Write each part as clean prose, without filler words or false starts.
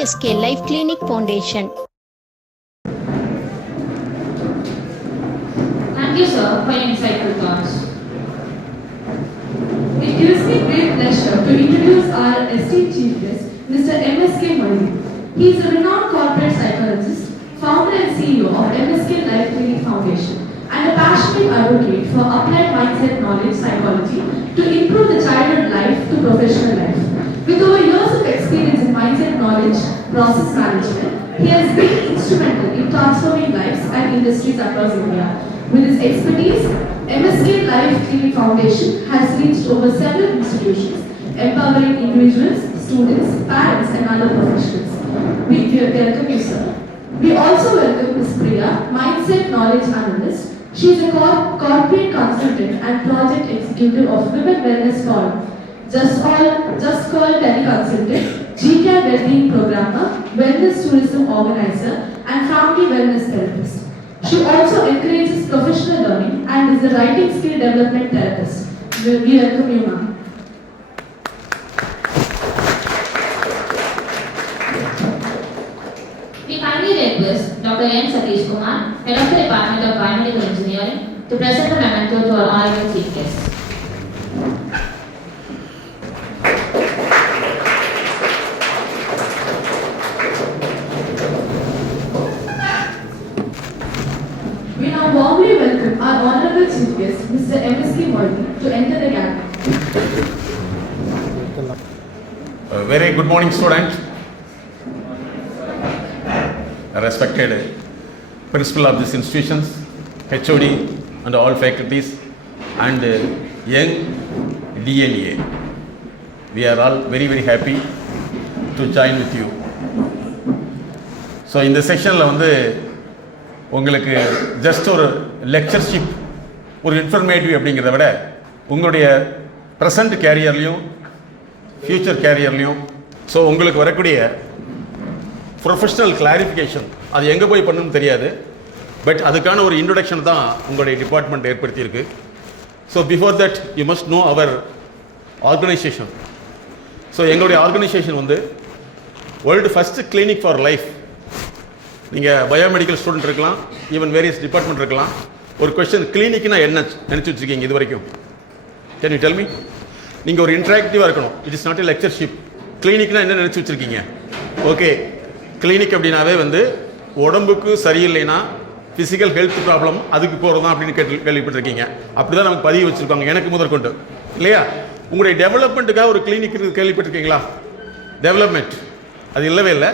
MSK Life Clinic Foundation. Thank you, sir, for your insightful thoughts. It gives me great pleasure to introduce our esteemed chief guest, Mr. MSK Murali. He is a renowned corporate psychologist, founder and CEO of MSK Life Clinic Foundation, and a passionate advocate for applied mindset knowledge psychology to improve the childhood life to professional life. With over years of experience in mindset knowledge process management, he has been instrumental in transforming lives and industries across India. With his expertise, MSK Life Clinic Foundation has reached over several institutions, empowering individuals, students, parents, and other professionals. We welcome you, sir. We also welcome Ms. Priya, Mindset Knowledge Analyst. She is a corporate consultant and project executive of Women Wellness Forum, Just Call Teleconsultant, GCAR Wellbeing Programmer, Wellness Tourism Organizer, and Family Wellness Therapist. She also encourages professional learning and is a writing skill development therapist. We welcome you, ma'am. We kindly request Dr. N. Satish Kumar, Head of the Department of Biomedical Engineering, to present a memento to our honorable chief guest. We now warmly welcome our honorable chief guest, Mr. MSK Murali, to enter the gathering. Very good morning, student. Respected principal of these institutions, HOD and all faculties, and young DNA. We are all very, very happy to join with you. So in the session வந்து உங்களுக்கு just ஒரு lectureship, ஒரு informative அப்படிங்கிறத விட உங்களுடைய present கேரியர்லையும் future கேரியர்லையும் so உங்களுக்கு வரக்கூடிய professional clarification அது எங்கே போய் பண்ணணும்னு தெரியாது. பட் அதுக்கான ஒரு இன்ட்ரொடக்ஷன் தான் உங்களுடைய டிபார்ட்மெண்ட் ஏற்படுத்தியிருக்கு. So before that you must know our organization. So எங்களுடைய ஆர்கனைசேஷன் வந்து world first clinic for life. நீங்கள் பயோமெடிக்கல் ஸ்டூடெண்ட் இருக்கலாம், ஈவன் வேரியஸ் டிபார்ட்மெண்ட் இருக்கலாம். ஒரு கொஸ்டின், கிளினிக்னா என்ன நினச்சி வச்சுருக்கீங்க இது வரைக்கும்? Can you tell me? நீங்கள் ஒரு இன்ட்ராக்டிவாக இருக்கணும். It is not a lectureship. கிளினிக்னா என்ன நினச்சி வச்சுருக்கீங்க? ஓகே, கிளினிக் அப்படின்னாவே வந்து உடம்புக்கு சரியில்லைன்னா ஃபிசிக்கல் ஹெல்த் ப்ராப்ளம் அதுக்கு போகிறது தான் அப்படின்னு கேள்விப்பட்டிருக்கீங்க. அப்படி தான் நமக்கு பதிவு வச்சுருக்காங்க, எனக்கு முதற்கொண்டு இல்லையா? உங்களுடைய டெவலப்மெண்ட்டுக்காக ஒரு கிளினிக் கேள்விப்பட்டிருக்கீங்களா? டெவலப்மெண்ட் அது இல்லவே இல்லை.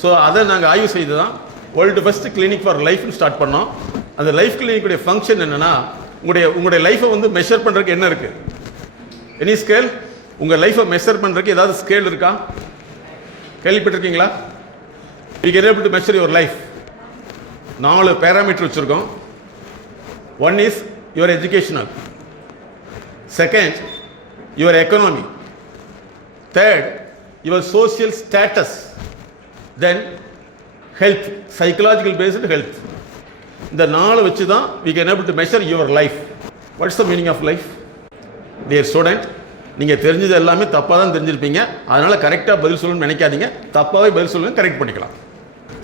ஸோ அதை நாங்கள் ஆய்வு செய்து தான் வேர்ல்டு ஃபஸ்ட்டு கிளினிக் ஃபார் லைஃப்னு ஸ்டார்ட் பண்ணோம். அந்த லைஃப் கிளினிக்குடைய ஃபங்க்ஷன் என்னென்னா, உங்களுடைய லைஃப்பை வந்து மெஷர் பண்ணுறதுக்கு என்ன இருக்குது? Any scale? உங்கள் லைஃப்பை மெஷர் பண்ணுறதுக்கு ஏதாவது ஸ்கேல் இருக்கா? கேள்விப்பட்டிருக்கீங்களா? You can able to measure your life. 4 parameter வச்சுருக்கோம். One is your educational, second your economy, third your social status, then health, psychological based health. இந்த 4 வச்சு தான் we can able to measure your life. What is the meaning of life? Dear student, நீங்கள் தெரிஞ்சது எல்லாமே தப்பாக தான் தெரிஞ்சிருப்பீங்க. அதனால் கரெக்டாக பதில் சொல்லணும்னு நினைக்காதீங்க. தப்பாகவே பதில் சொல்லணும், கரெக்ட் பண்ணிக்கலாம்.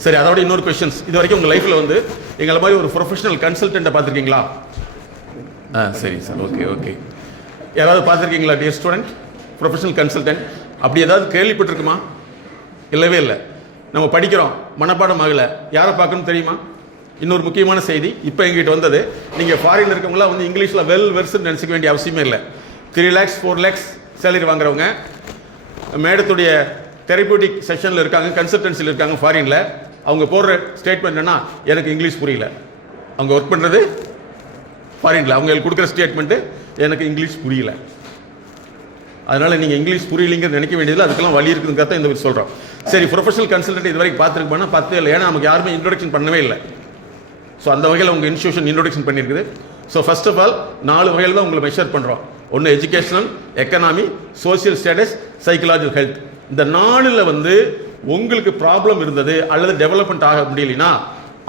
சரி, அதோட இன்னொரு கொஸ்டின்ஸ். இது வரைக்கும் உங்கள் லைஃப்பில் வந்து எங்களை மாதிரி ஒரு ப்ரொஃபஷனல் கன்சல்டண்ட்டை பார்த்துருக்கீங்களா? சரி சார், ஓகே. யாராவது பார்த்துருக்கீங்களா டியர் ஸ்டூடெண்ட்? ப்ரொஃபஷனல் கன்சல்டன்ட் அப்படி ஏதாவது கேள்விப்பட்டிருக்குமா? இல்லவே இல்லை. நம்ம படிக்கிறோம், மனப்பாடம் ஆகலை, யாரை பார்க்கணும் தெரியுமா? இன்னொரு முக்கியமான செய்தி இப்போ எங்கிட்ட வந்தது. நீங்கள் ஃபாரின் இருக்கவங்களாம் வந்து இங்கிலீஷில் வெல் வெர்ஸ்ன்னு நினச்சிக்க வேண்டிய அவசியமே இல்லை. 3 lakhs 4 lakhs சேலரி வாங்குறவங்க, மேடத்துடைய தெரப்பியூட்டிக் செஷனில் இருக்காங்க, கன்சல்டன்சியில் இருக்காங்க ஃபாரினில். அவங்க போடுற ஸ்டேட்மெண்ட் என்னன்னா, எனக்கு இங்கிலீஷ் புரியல. அவங்க ஒர்க் பண்ணுறது ஃபாரினில், அவங்களுக்கு கொடுக்குற ஸ்டேட்மெண்ட்டு எனக்கு இங்கிலீஷ் புரியல. அதனால் நீங்கள் இங்கிலீஷ் புரியலிங்கிறது நினைக்க வேண்டியதில்லை. அதுக்கெல்லாம் வழி இருக்குதுங்க தான் இந்த சொல்கிறோம். சரி, ப்ரொஃபஷனல் கன்சல்டன்ட் இது வரைக்கும் பார்த்துருப்பானா? 10 இல்லை. ஏன்னா நமக்கு யாருமே இன்ட்ரொடக்ஷன் பண்ணவே இல்லை. ஸோ அந்த வகையில் உங்கள் இன்ஸ்டியூஷன் இன்ட்ரொடக்ஷன் பண்ணியிருக்குது. ஸோ ஃபர்ஸ்ட் ஆஃப் ஆல் 4 வகையில் தான் உங்களை மெஷர் பண்ணுறோம். ஒன்று educational, economy, social status, psychological health. இந்த 4ல் வந்து உங்களுக்கு ப்ராப்ளம் இருந்தது அல்லது டெவலப்மெண்ட் ஆக முடியலனா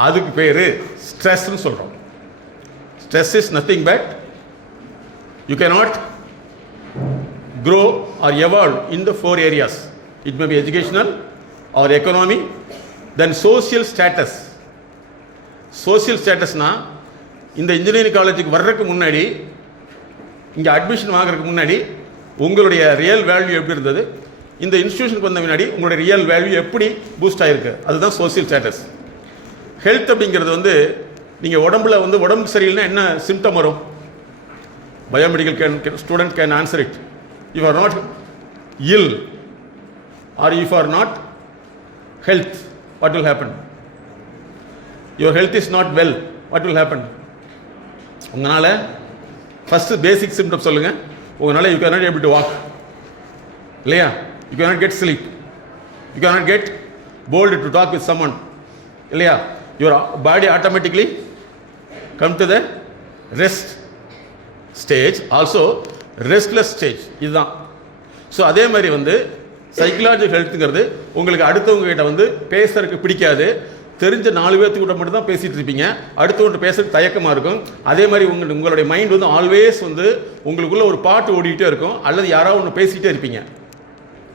அதுக்கு பேர் ஸ்ட்ரெஸ்ன்னு சொல்கிறோம். Stress is nothing but you cannot grow or evolve in the 4 areas. It may be educational or economy, then social status. Social statusனா இந்த இன்ஜினியரிங் காலேஜுக்கு வர்றதுக்கு முன்னாடி, இங்கே அட்மிஷன் வாங்குறதுக்கு முன்னாடி உங்களுடைய ரியல் வேல்யூ எப்படி இருந்தது, இந்த இன்ஸ்டியூஷனுக்கு வந்த முன்னாடி உங்களுடைய ரியல் வேல்யூ எப்படி பூஸ்ட் ஆகிருக்கு, அதுதான் சோசியல் ஸ்டேட்டஸ். ஹெல்த் அப்படிங்கிறது வந்து நீங்கள் உடம்புல வந்து உடம்புக்கு சரியில்லைன்னா என்ன சிம்டம் வரும்? Biomedical student can answer it. You are not ill or if you are not health, what will happen? Your health is not well, what will happen? உங்களால் ஃபஸ்ட்டு பேசிக் சிம்டம் சொல்லுங்கள். உங்களால் you can not able to walk இல்லையா, you can not get sleep, you can not get bold to talk with someone இல்லையா. Your body automatically come to the rest stage, also restless stage. இதுதான். So அதே மாதிரி வந்து psychological ஹெல்த்துங்கிறது உங்களுக்கு அடுத்தவங்க கிட்ட வந்து பேசுறதுக்கு பிடிக்காது, தெரிஞ்ச 4 பேர்த்துக்கு கூட மட்டும் தான் பேசிகிட்டு இருப்பீங்க, அடுத்தவங்க பேசுறதுக்கு தயக்கமாக இருக்கும். அதே மாதிரி உங்களுடைய மைண்ட் வந்து ஆல்வேஸ் வந்து உங்களுக்குள்ள ஒரு பாட்டு ஓடிக்கிட்டே இருக்கும், அல்லது யாராவது ஒன்று பேசிக்கிட்டே இருப்பீங்க.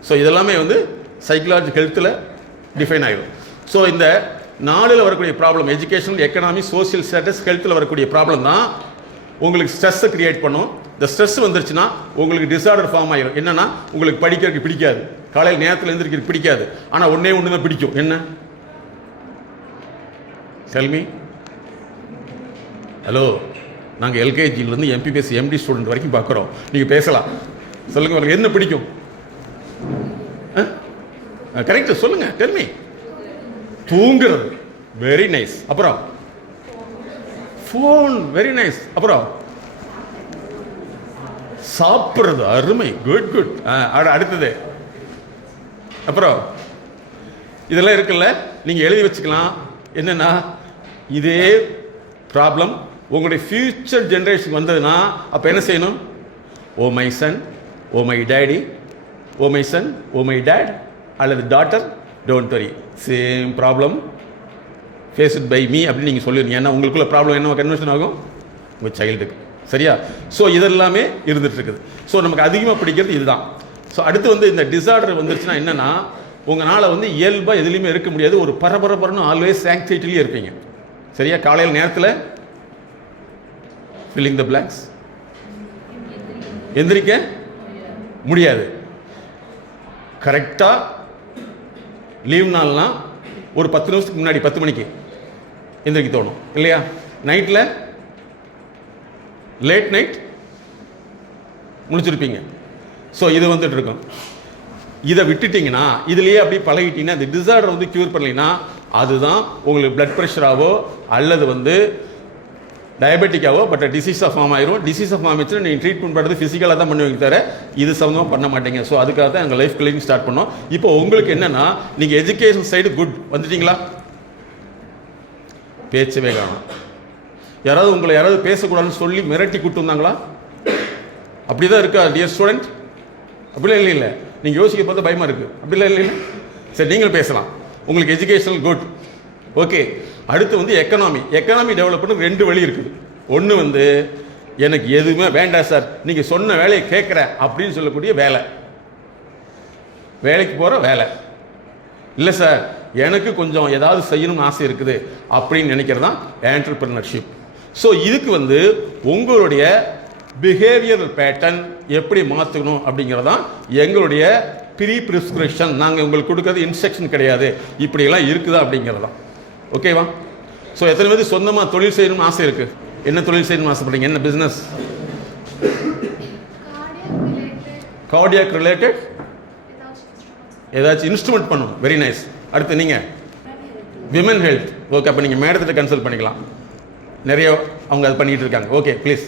ஸோ இதெல்லாமே வந்து சைக்கலாஜிக்கல் ஹெல்த்தில் டிஃபைன் ஆகிடும். ஸோ இந்த 4ல் வரக்கூடிய problem, education, economy, social status, ஹெல்த்தில் வரக்கூடிய ப்ராப்ளம் தான் உங்களுக்கு ஸ்ட்ரெஸ்ஸை கிரியேட் பண்ணும். இந்த ஸ்ட்ரெஸ் வந்துருச்சுன்னா உங்களுக்கு டிஸார்டர் ஃபார்ம் ஆகிடும். என்னன்னா உங்களுக்கு படிக்கிறதுக்கு பிடிக்காது, காலையில் நேரத்தில் எழுந்திரிக்கிறதுக்கு பிடிக்காது, ஆனால் ஒன்றே ஒன்று தான் பிடிக்கும். என்ன? செல்மி. ஹலோ, நாங்கள் எல்கேஜியிலேருந்து எம்பிபிஎஸ் எம்டி ஸ்டூடெண்ட் வரைக்கும் பார்க்குறோம், நீங்கள் பேசலாம். சொல்லுங்கள், உங்களுக்கு என்ன பிடிக்கும்? கரெக்டு சொல்லுங்கள், டெல்மி. தூங்குறது, வெரி நைஸ். அப்புறம் ஃபோன், வெரி நைஸ். அப்புறம் சாப்பிட்றது, அருமை, குட் குட். அடுத்தது அப்புறம் இதெல்லாம் இருக்குல்ல, நீங்கள் எழுதி வச்சுக்கலாம். என்னென்னா இதே ப்ராப்ளம் உங்களுடைய ஃபியூச்சர் ஜென்ரேஷன் வந்ததுன்னா அப்போ என்ன செய்யணும்? Oh my son, oh my daddy, oh my son, oh my dad அல்லது daughter, don't worry, same problem faced by me அப்படின்னு நீங்கள் சொல்லிடுங்க. ஏன்னா உங்களுக்குள்ள ப்ராப்ளம் என்ன கன்வென்ஷன் ஆகும்? உங்கள் சைல்டுக்கு. சரியா? ஸோ இதெல்லாமே இருந்துகிட்டு இருக்குது. ஸோ நமக்கு அதிகமாக பிடிக்கிறது இதுதான். ஸோ அடுத்து வந்து இந்த டிஸார்டர் வந்துருச்சுன்னா என்னென்னா, உங்களால் வந்து இயல்பாக எதுலேயுமே இருக்க முடியாது, ஒரு பரபரன்னு ஆல்வேஸ் ஆங்ஸைட்டிலேயே இருப்பீங்க. சரியா? காலையில் நேரத்தில் ஃபில்லிங் த பிளாங்க்ஸ், எந்திரிக்க முடியாது. கரெக்டாக லீவ் நாள்லாம் ஒரு 10 நிமிஷத்துக்கு முன்னாடி 10 மணிக்கு எந்திரிக்க தோணும் இல்லையா? நைட்டில் லேட் நைட் முடிச்சிருப்பீங்க. ஸோ இது வந்துட்டு இருக்கும். இதை விட்டுட்டிங்கன்னா, இதுலேயே அப்படி பழகிட்டீங்கன்னா, இந்த டிஸார்டர் வந்து க்யூர் பண்ணலைன்னா அதுதான் உங்களுக்கு பிளட் ப்ரெஷராகவோ அல்லது வந்து டயபெட்டிக்காவோ பட் டிசீஸாக ஃபார்ம் ஆயிரும். டிசீஸாக ஃபார்ம் ஆயிடுச்சுன்னா நீங்கள் ட்ரீட்மெண்ட் பண்ணுறது ஃபிசிக்கலாக தான் பண்ணுவீங்க தவிர இது சம்மந்தமாக பண்ண மாட்டீங்க. ஸோ அதுக்காக தான் எங்கள் லைஃப் கிளினிக் ஸ்டார்ட் பண்ணோம். இப்போ உங்களுக்கு என்னென்னா, நீங்கள் எஜுகேஷன் சைடு குட் வந்துட்டீங்களா? பேச்சவே காணும். யாராவது உங்களை யாராவது பேசக்கூடாதுன்னு சொல்லி மிரட்டி கூட்டு வந்தாங்களா? அப்படி தான் இருக்கா டியர் ஸ்டூடெண்ட்? அப்படிலாம் இல்லை. நீங்கள் யோசிக்க பார்த்தா பயமாக இருக்குது. அப்படிலாம் இல்லை. சரி, நீங்களும் பேசலாம். உங்களுக்கு எஜுகேஷனல் குட், ஓகே. அடுத்து வந்து எக்கனாமி டெவலப் பண்ண 2 வழி இருக்குது. ஒன்று வந்து எனக்கு எதுவுமே வேண்டாம் சார், நீங்கள் சொன்ன வேலையை கேட்குறேன் அப்படின்னு சொல்லக்கூடிய வேலை, வேலைக்கு போகிற வேலை. இல்லை சார், எனக்கு கொஞ்சம் ஏதாவது செய்யணும்னு ஆசை இருக்குது அப்படின்னு நினைக்கிறது தான் என்டர்பிரினர்ஷிப். ஸோ இதுக்கு வந்து உங்களுடைய பிஹேவியரல் பேட்டர்ன் எப்படி மாற்றணும் அப்படிங்கிறதான் எங்களுடைய ப்ரிஸ்கிரிப்ஷன். நாங்கள் உங்களுக்கு கொடுக்கறது இன்ஸ்ட்ரக்ஷன் கிடையாது, இப்படியெல்லாம் இருக்குதா அப்படிங்கிறது தான். ஓகேவா? ஸோ எத்தனை பேருக்கு சொந்தமாக தொழில் செய்யணும்னு ஆசை இருக்குது? என்ன தொழில் செய்யணும்னு ஆசைப்படுறீங்க? என்ன பிஸ்னஸ்? கார்டியாக் ரிலேட்டட் ஏதாச்சும் இன்ஸ்ட்ருமெண்ட் பண்ணணும். Very nice. அடுத்து நீங்கள் விமன் ஹெல்த். ஓகே, அப்போ நீங்கள் மேடத்திட்ட கன்சல்ட் பண்ணிக்கலாம். நிறைய அவங்க அது பண்ணிகிட்டு இருக்காங்க. Okay, please.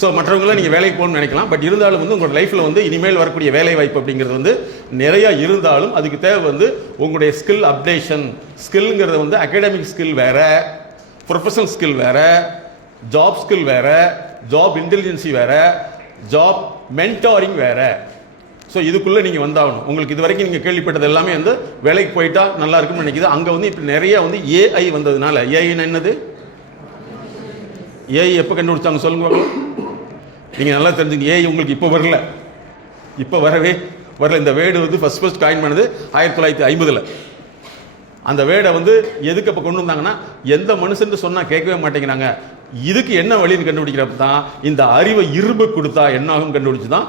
ஸோ மற்றவங்களாம் நீங்கள் வேலைக்கு போகணும்னு நினைக்கலாம். பட் இருந்தாலும் வந்து உங்களோட லைஃப்பில் வந்து இனிமேல் வரக்கூடிய வேலை வாய்ப்பு அப்படிங்கிறது வந்து நிறையா இருந்தாலும் அதுக்கு தேவை வந்து உங்களுடைய ஸ்கில் அப்டேஷன். ஸ்கில்ங்கிறது வந்து அகாடமிக் ஸ்கில் வேறு, ப்ரொஃபஷனல் ஸ்கில் வேறு, ஜாப் ஸ்கில் வேறு, ஜாப் இன்டெலிஜென்சி வேறு, ஜாப் மென்டாரிங் வேறு. ஸோ இதுக்குள்ளே நீங்கள் வந்தாகணும். உங்களுக்கு இது வரைக்கும் நீங்கள் கேள்விப்பட்டது எல்லாமே வந்து வேலைக்கு போயிட்டா நல்லா இருக்குன்னு நினைக்கிது. அங்கே வந்து இப்போ நிறையா வந்து ஏஐ வந்ததுனால, ஏஐன்னு என்னது? ஏஐ எப்போ கண்டுபிடிச்சாங்க சொல்லுங்க. நீங்கள் நல்லா தெரிஞ்சுங்க. ஏஐ உங்களுக்கு இப்போ வரல, இப்போ வரல. இந்த வேர்டு வந்து ஃபர்ஸ்ட் காயின் பண்ணது 1950. அந்த வேர்டை வந்து எதுக்கு அப்போ கொண்டு வந்தாங்கன்னா, எந்த மனுஷன் சொன்னால் கேட்கவே மாட்டேங்கிறாங்க, இதுக்கு என்ன வழின்னு கண்டுபிடிக்கிறப்ப தான் இந்த அறிவை இரும்பு கொடுத்தா என்ன ஆகும் கண்டுபிடிச்சு தான்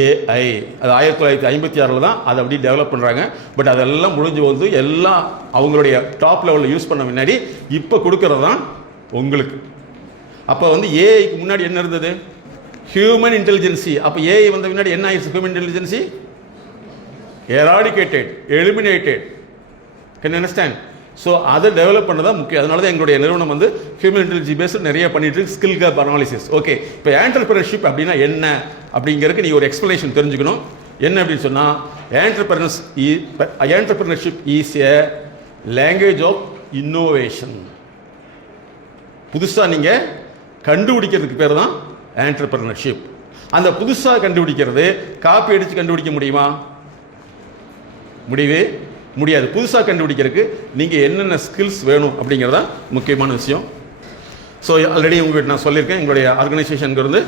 ஏஐ. அது 1956 தான் அதை அப்படி டெவலப் பண்ணுறாங்க. பட் அதெல்லாம் முடிஞ்சு வந்து எல்லாம் அவங்களுடைய டாப் லெவலில் யூஸ் பண்ண முன்னாடி இப்போ கொடுக்கறது தான் உங்களுக்கு. அப்போ வந்து ஏஐக்கு முன்னாடி என்ன இருந்தது? Human intelligence. அப்போ ஏஐ வந்த முன்னாடி என்ன ஆயிடுச்சு? Human intelligence eradicated, eliminated. Can understand? So அதை டெவலப் பண்ணதான் முக்கியம். அதனால தான் எங்களுடைய நிறுவனம் வந்து ஹியூமன் இன்டெலிஜென்சி பேஸ்ட் நிறைய பண்ணிட்டு இருக்கு. Skill gap analysis. ஓகே, இப்போ ஆண்டர்பிரினர்ஷிப் அப்படின்னா என்ன அப்படிங்கிறதுக்கு நீங்கள் ஒரு எக்ஸ்பிளனேஷன் தெரிஞ்சுக்கணும். என்ன அப்படின்னு சொன்னால், entrepreneurship is a language of innovation. புதுசாக நீங்கள் கண்டுபிடிக்கிறதுக்கு பேர் தான் ஆண்டர்பிரினர்ஷிப். அந்த புதுசாக கண்டுபிடிக்கிறது காப்பி அடித்து கண்டுபிடிக்க முடியுமா? முடியவே முடியாது. புதுசாக கண்டுபிடிக்கிறதுக்கு நீங்கள் என்னென்ன ஸ்கில்ஸ் வேணும் அப்படிங்கிறதா முக்கியமான விஷயம். ஸோ ஆல்ரெடி உங்கள்கிட்ட நான் சொல்லியிருக்கேன், எங்களுடைய ஆர்கனைசேஷனுக்கு வந்து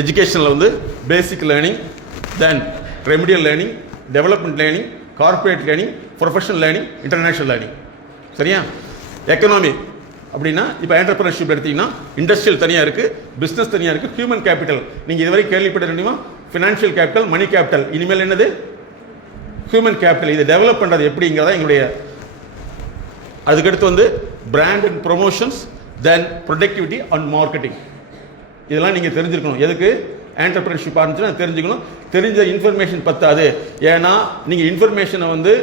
எஜுகேஷனில் வந்து basic learning, then remedial learning, development learning, corporate learning, professional learning, international learning. சரியா? எக்கனாமி அப்படின்னா இப்போ ஆண்டர்பிரினர்ஷிப் எடுத்தீங்கன்னா இண்டஸ்ட்ரியல் தனியாக இருக்குது, பிஸ்னஸ் தனியாக இருக்குது, ஹியூமன் கேபிட்டல். நீங்கள் இதுவரை கேள்விப்பட்ட முடியுமா? ஃபினான்ஷியல் கேபிட்டல், மணி கேபிட்டல். இனிமேல் என்னது? Human capital. இதை டெவலப் பண்ணுறது எப்படிங்கிறதா எங்களுடைய. அதுக்கடுத்து வந்து brand and promotions, then productivity and marketing. இதெல்லாம் நீங்கள் தெரிஞ்சுக்கணும். எதுக்கு? ஆண்டர்பிரினர்ஷிப் ஆரம்பிச்சுன்னா தெரிஞ்சுக்கணும். தெரிஞ்ச இன்ஃபர்மேஷன் பத்தாது. ஏன்னா நீங்கள் இன்ஃபர்மேஷனை வந்து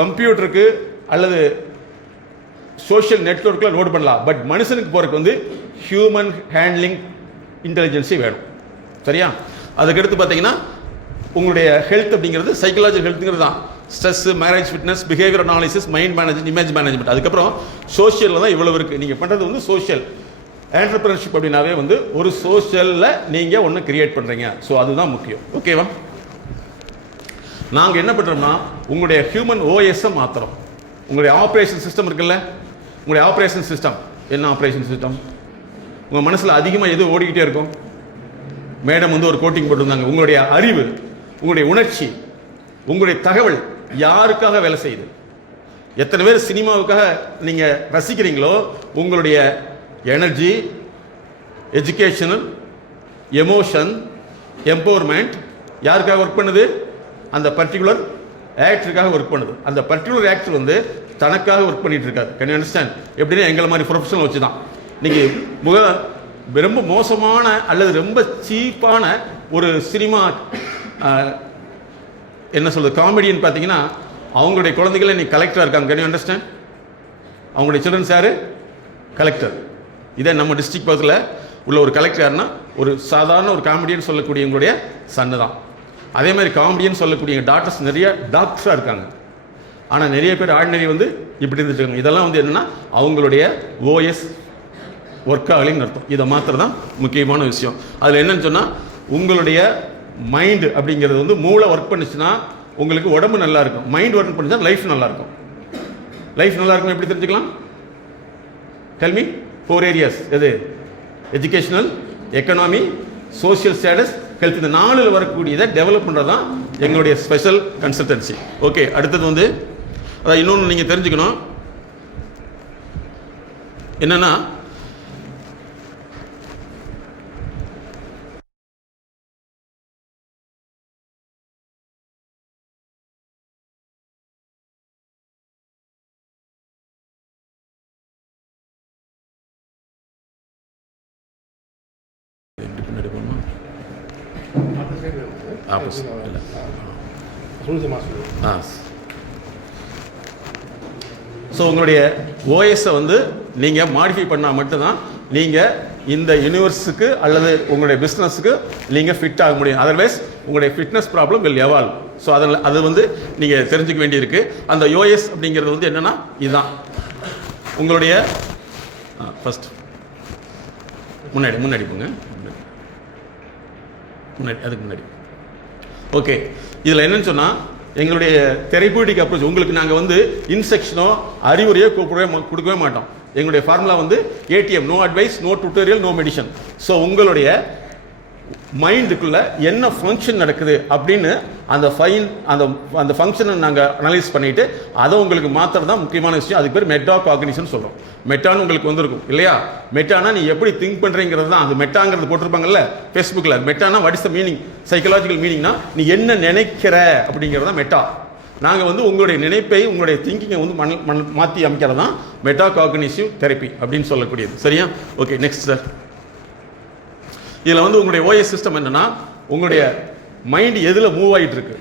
கம்ப்யூட்டருக்கு அல்லது சோஷியல் நெட்வொர்க்கில் லோட் பண்ணலாம். பட் மனுஷனுக்கு போகிறதுக்கு வந்து ஹியூமன் ஹேண்ட்லிங் இன்டெலிஜென்சி வேணும். சரியா? அதுக்கடுத்து பார்த்தீங்கன்னா உங்களுடைய ஹெல்த் அப்படிங்கிறது சைக்கலாஜிக்கல் ஹெல்த்துங்கிறது தான். Stress, marriage, fitness, behaviour analysis, mind management, image management. அதுக்கப்புறம் சோஷியலில் தான் இவ்வளவு இருக்குது. நீங்கள் பண்ணுறது வந்து சோஷியல். ஆண்டர்பிரினர்ஷிப் அப்படின்னாவே வந்து ஒரு சோஷியலில் நீங்கள் ஒன்று கிரியேட் பண்ணுறீங்க. ஸோ அதுதான் முக்கியம். ஓகேவா? நாங்கள் என்ன பண்ணுறோம்னா உங்களுடைய ஹியூமன் ஓஎஸ்ஸை மாற்றுறோம். உங்களுடைய ஆப்ரேஷன் சிஸ்டம் இருக்குல்ல, உங்களுடைய ஆப்ரேஷன் சிஸ்டம் என்ன? ஆப்ரேஷன் சிஸ்டம் உங்கள் மனசில் அதிகமாக எது ஓடிக்கிட்டே இருக்கும்? மேடம் வந்து ஒரு கோட்டிங் போட்டிருந்தாங்க, உங்களுடைய அறிவு, உங்களுடைய உணர்ச்சி, உங்களுடைய தகவல் யாருக்காக வேலை செய்யுது? எத்தனை பேர் சினிமாவுக்காக நீங்கள் ரசிக்கிறீங்களோ உங்களுடைய எனர்ஜி, எஜுகேஷனல், எமோஷன், எம்பவர்மெண்ட் யாருக்காக ஒர்க் பண்ணுது? அந்த பர்டிகுலர் ஆக்டருக்காக ஒர்க் பண்ணுது. அந்த பர்டிகுலர் ஆக்டர் வந்து தனக்காக ஒர்க் பண்ணிட்டு இருக்காரு. Can you understand? எப்படின்னா எங்களை மாதிரி ப்ரொஃபஷனல் வச்சு தான். நீங்கள் ரொம்ப மோசமான அல்லது ரொம்ப சீப்பான ஒரு சினிமா என்ன சொல்றது காமெடியன் பார்த்தீங்கன்னா அவங்களுடைய குழந்தைகளே நீ கலெக்டராக இருக்காங்க. Can you understand? அவங்களுடைய சில்ட்ரன்ஸ் யாரு? கலெக்டர். இதே நம்ம டிஸ்ட்ரிக்ட் பக்கத்தில் உள்ள ஒரு கலெக்டர் யாருன்னா ஒரு சாதாரண ஒரு காமெடியன் சொல்லக்கூடியவங்களுடைய சன்னு தான். அதே மாதிரி காமெடியன் சொல்லக்கூடிய டாக்டர்ஸ் நிறைய டாக்டராக இருக்காங்க. ஆனால் நிறைய பேர் ஆர்டினரி வந்து இப்படி இருந்துட்டு. இதெல்லாம் வந்து என்னென்னா அவங்களுடைய ஓஎஸ் ஒர்க் ஆகலைன்னு அர்த்தம். இதை மாத்திரம் தான் முக்கியமான விஷயம். அதில் என்னன்னு சொன்னால் உங்களுடைய மைண்டு அப்படிங்கிறது வந்து மூளை ஒர்க் பண்ணிச்சுன்னா உங்களுக்கு உடம்பு நல்லா இருக்கும். மைண்ட் ஒர்க் பண்ணிச்சா லைஃப் நல்லா இருக்கும். லைஃப் நல்லா இருக்கும் எப்படி தெரிஞ்சுக்கலாம்? Tell me. 4 ஏரியாஸ். எது? Educational, economy, social status, health. இந்த 4 வரக்கூடியதை டெவலப் பண்ணுறது தான் எங்களுடைய ஸ்பெஷல் கன்சல்டன்சி. ஓகே, அடுத்தது வந்து அதான் இன்னொன்று நீங்கள் தெரிஞ்சுக்கணும். என்னன்னா ஸோ உங்களுடைய ஓஎஸை வந்து நீங்கள் மாடிஃபை பண்ணால் மட்டும்தான் நீங்கள் இந்த யூனிவர்ஸுக்கு அல்லது உங்களுடைய பிஸ்னஸுக்கு நீங்கள் ஃபிட் ஆக முடியும். அதர்வைஸ் உங்களுடைய fitness problem will evolve. So அதில் அது வந்து நீங்கள் தெரிஞ்சுக்க வேண்டியிருக்கு. அந்த ஓஎஸ் அப்படிங்கிறது வந்து என்னென்னா இதுதான் உங்களுடைய ஃபஸ்ட் முன்னாடி போங்க. அதுக்கு முன்னாடி ஓகே. இதில் என்னன்னு சொன்னால் எங்களுடைய தெரபியூட்டிக் அப்ரோச் உங்களுக்கு நாங்கள் வந்து இன்ஸ்ட்ரக்ஷனோ அறிவுரையோ கொடுக்கவே மாட்டோம். எங்களுடைய ஃபார்முலா வந்து ATM, no advice, no tutorial, no medicine. So உங்களுடைய மைண்டுக்குள்ளே என்ன ஃபங்க்ஷன் நடக்குது அப்படின்னு அந்த அந்த ஃபங்க்ஷனை நாங்கள் அனலைஸ் பண்ணிவிட்டு அதை உங்களுக்கு மாற்றுறது தான் முக்கியமான விஷயம். அதுக்கு பேர் மெட்டா காக்னிஷன் சொல்கிறோம். மெட்டான்னு உங்களுக்கு வந்திருக்கும் இல்லையா? மெட்டானா நீ எப்படி திங்க் பண்ணுறீங்கிறது தான். அது மெட்டாங்கிறது போட்டிருப்பாங்கல்ல ஃபேஸ்புக்கில். மெட்டானா what is the meaning, psychological மீனிங்னா நீ என்ன நினைக்கிற அப்படிங்கிறது தான் மெட்டா. நாங்கள் வந்து உங்களுடைய நினைப்பை, உங்களுடைய திங்கிங்கை வந்து மாற்றி அமைக்கிறது தான் மெட்டா காக்னிசிவ் தெரப்பி அப்படின்னு சொல்லக்கூடியது. சரியா? Okay, next sir. இதில் வந்து உங்களுடைய ஓஎஸ் சிஸ்டம் என்னன்னா, உங்களுடைய மைண்ட் எதில் மூவ் ஆகிட்டு இருக்கு.